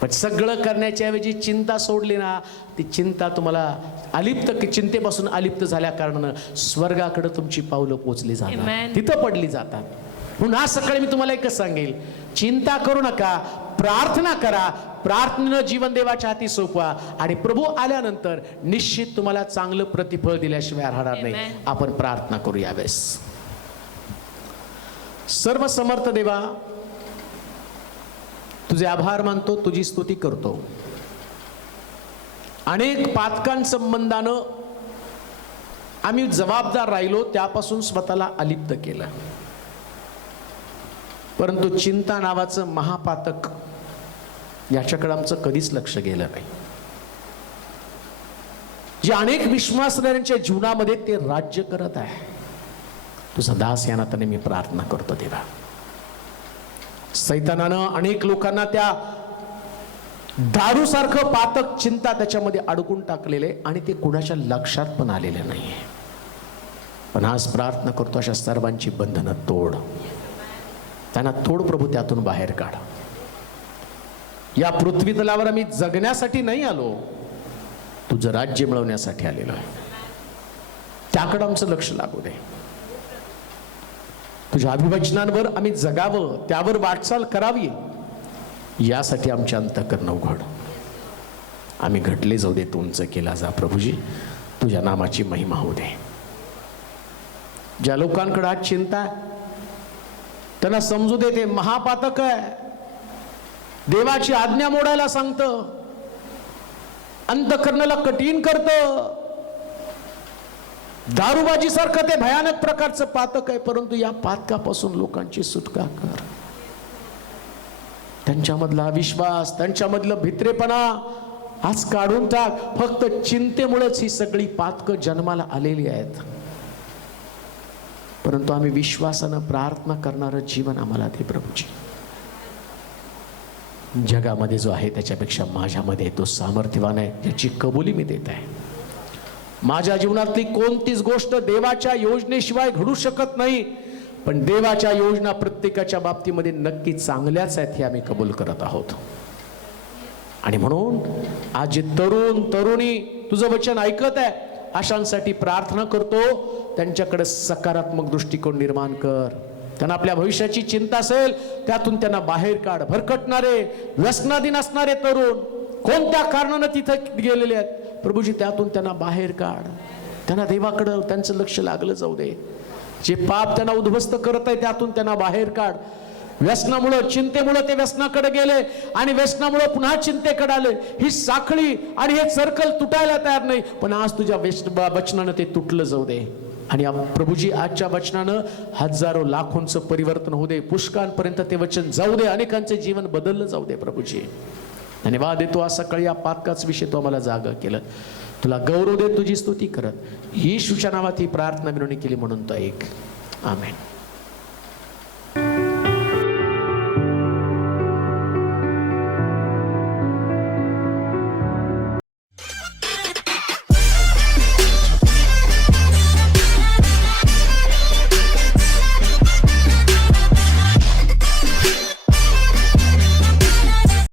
पण सगळं करण्याच्या ऐवजी चिंता सोडली ना, ती चिंता तुम्हाला चिंतेपासून अलिप्त झाल्या कारणानं स्वर्गाकडे तुमची पावलं पोचली जातात, तिथं पडली जातात. म्हणून आज सकाळी मी तुम्हाला एकच सांगेल, चिंता करू नका, प्रार्थना करा. प्रार्थनेनं जीवन देवाच्या हाती सोपवा आणि प्रभू आल्यानंतर निश्चित तुम्हाला चांगलं प्रतिफळ दिल्याशिवाय राहणार नाही. आपण प्रार्थना करू यावेळेस. सर्व समर्थ देवा, तुझे आभार मानतो, तुझी स्तुती करतो. अनेक पातकांसंबंधानं आम्ही जबाबदार राहिलो, त्यापासून स्वतःला अलिप्त केलं. परंतु चिंता नावाचं महापातक, याच्याकडे आमचं कधीच लक्ष गेलं नाही. जे अनेक विश्वासणाऱ्यांच्या जीवनामध्ये ते राज्य करत आहे. तुझा दास या नात्याने मी प्रार्थना करतो देवा. सैतानानं अनेक लोकांना त्या दारूसारखं पातक चिंता त्याच्यामध्ये अडकून टाकलेले आणि ते कुणाच्या लक्षात पण आलेले नाहीये. पण आज प्रार्थना करतो, अशा सर्वांची बंधनं तोड, त्यांना तोड प्रभू, त्यातून बाहेर काढ. या पृथ्वी तलावर आम्ही जगण्यासाठी नाही आलो, तुझं राज्य मिळवण्यासाठी आलेलो आहे. त्याकडे आमचं लक्ष लागू दे. तुझ्या अभिवचनांवर आम्ही जगावं, त्यावर वाटचाल करावी, यासाठी आमच्या अंतःकरण उघड. आम्ही घटले जाऊ दे, तुमचं केला जा प्रभूजी. तुझ्या नामाची महिमा होऊ दे. ज्या लोकांकडे आज चिंता त्यांना समजू दे, ते महापातक आहे. देवाची आज्ञा मोडायला सांगतं, अंतःकरणाला कठीण करतं. दारूबाजी सारखं ते भयानक प्रकारचं पातक आहे, परंतु या पातकापासून लोकांची सुटका कर. त्यांच्यामधला विश्वास, त्यांच्यामधलं भित्रेपणा आज काढून टाक. फक्त चिंतेमुळेच ही सगळी पातकं जन्माला आलेली आहेत. परंतु आम्ही विश्वासानं प्रार्थना करणारं जीवन आम्हाला दे प्रभूजी. जगामध्ये जो आहे त्याच्यापेक्षा माझ्यामध्ये तो सामर्थ्यवान आहे, याची कबुली मी देत आहे. माझ्या जीवनातली कोणतीच गोष्ट देवाच्या योजनेशिवाय घडू शकत नाही, पण देवाच्या योजना प्रत्येकाच्या बाबतीमध्ये नक्की चांगल्याच आहेत हे आम्ही कबूल करत आहोत. आणि म्हणून आज जे तरुण तरुणी तुझं वचन ऐकत आहे, अशांसाठी प्रार्थना करतो, त्यांच्याकडे सकारात्मक दृष्टिकोन निर्माण कर. त्यांना आपल्या भविष्याची चिंता असेल, त्यातून त्यांना बाहेर काढ. भरकटणारे, व्यसनाधीन असणारे तरुण कोणत्या कारणानं तिथं गेलेले आहेत, प्रभूजी त्यातून त्यांना बाहेर काढ. त्यांना देवाकडं त्यांचं लक्ष लागलं जाऊ दे. जे पाप त्यांना उद्ध्वस्त करत आहे त्यातून त्यांना बाहेर काढ. व्यसनामुळं, चिंतेमुळं ते व्यसनाकडे गेले आणि व्यसनामुळं पुन्हा चिंतेकडे आले. ही साखळी आणि हे सर्कल तुटायला तयार नाही, पण आज तुझ्या वचनानं ते तुटलं जाऊ दे. आणि प्रभूजी आजच्या वचनानं हजारो लाखोंचं परिवर्तन होऊ दे. पुष्कळांपर्यंत ते वचन जाऊ दे. अनेकांचे जीवन बदललं जाऊ दे प्रभूजी. धन्यवाद देतो आज सकाळी या पातकाच विषय तो आम्हाला जागा केलं. तुला गौरव देत तुझी स्तुती करत येशूच्या नावात ही प्रार्थना विनवणी केली म्हणून तो ऐक. आमेन.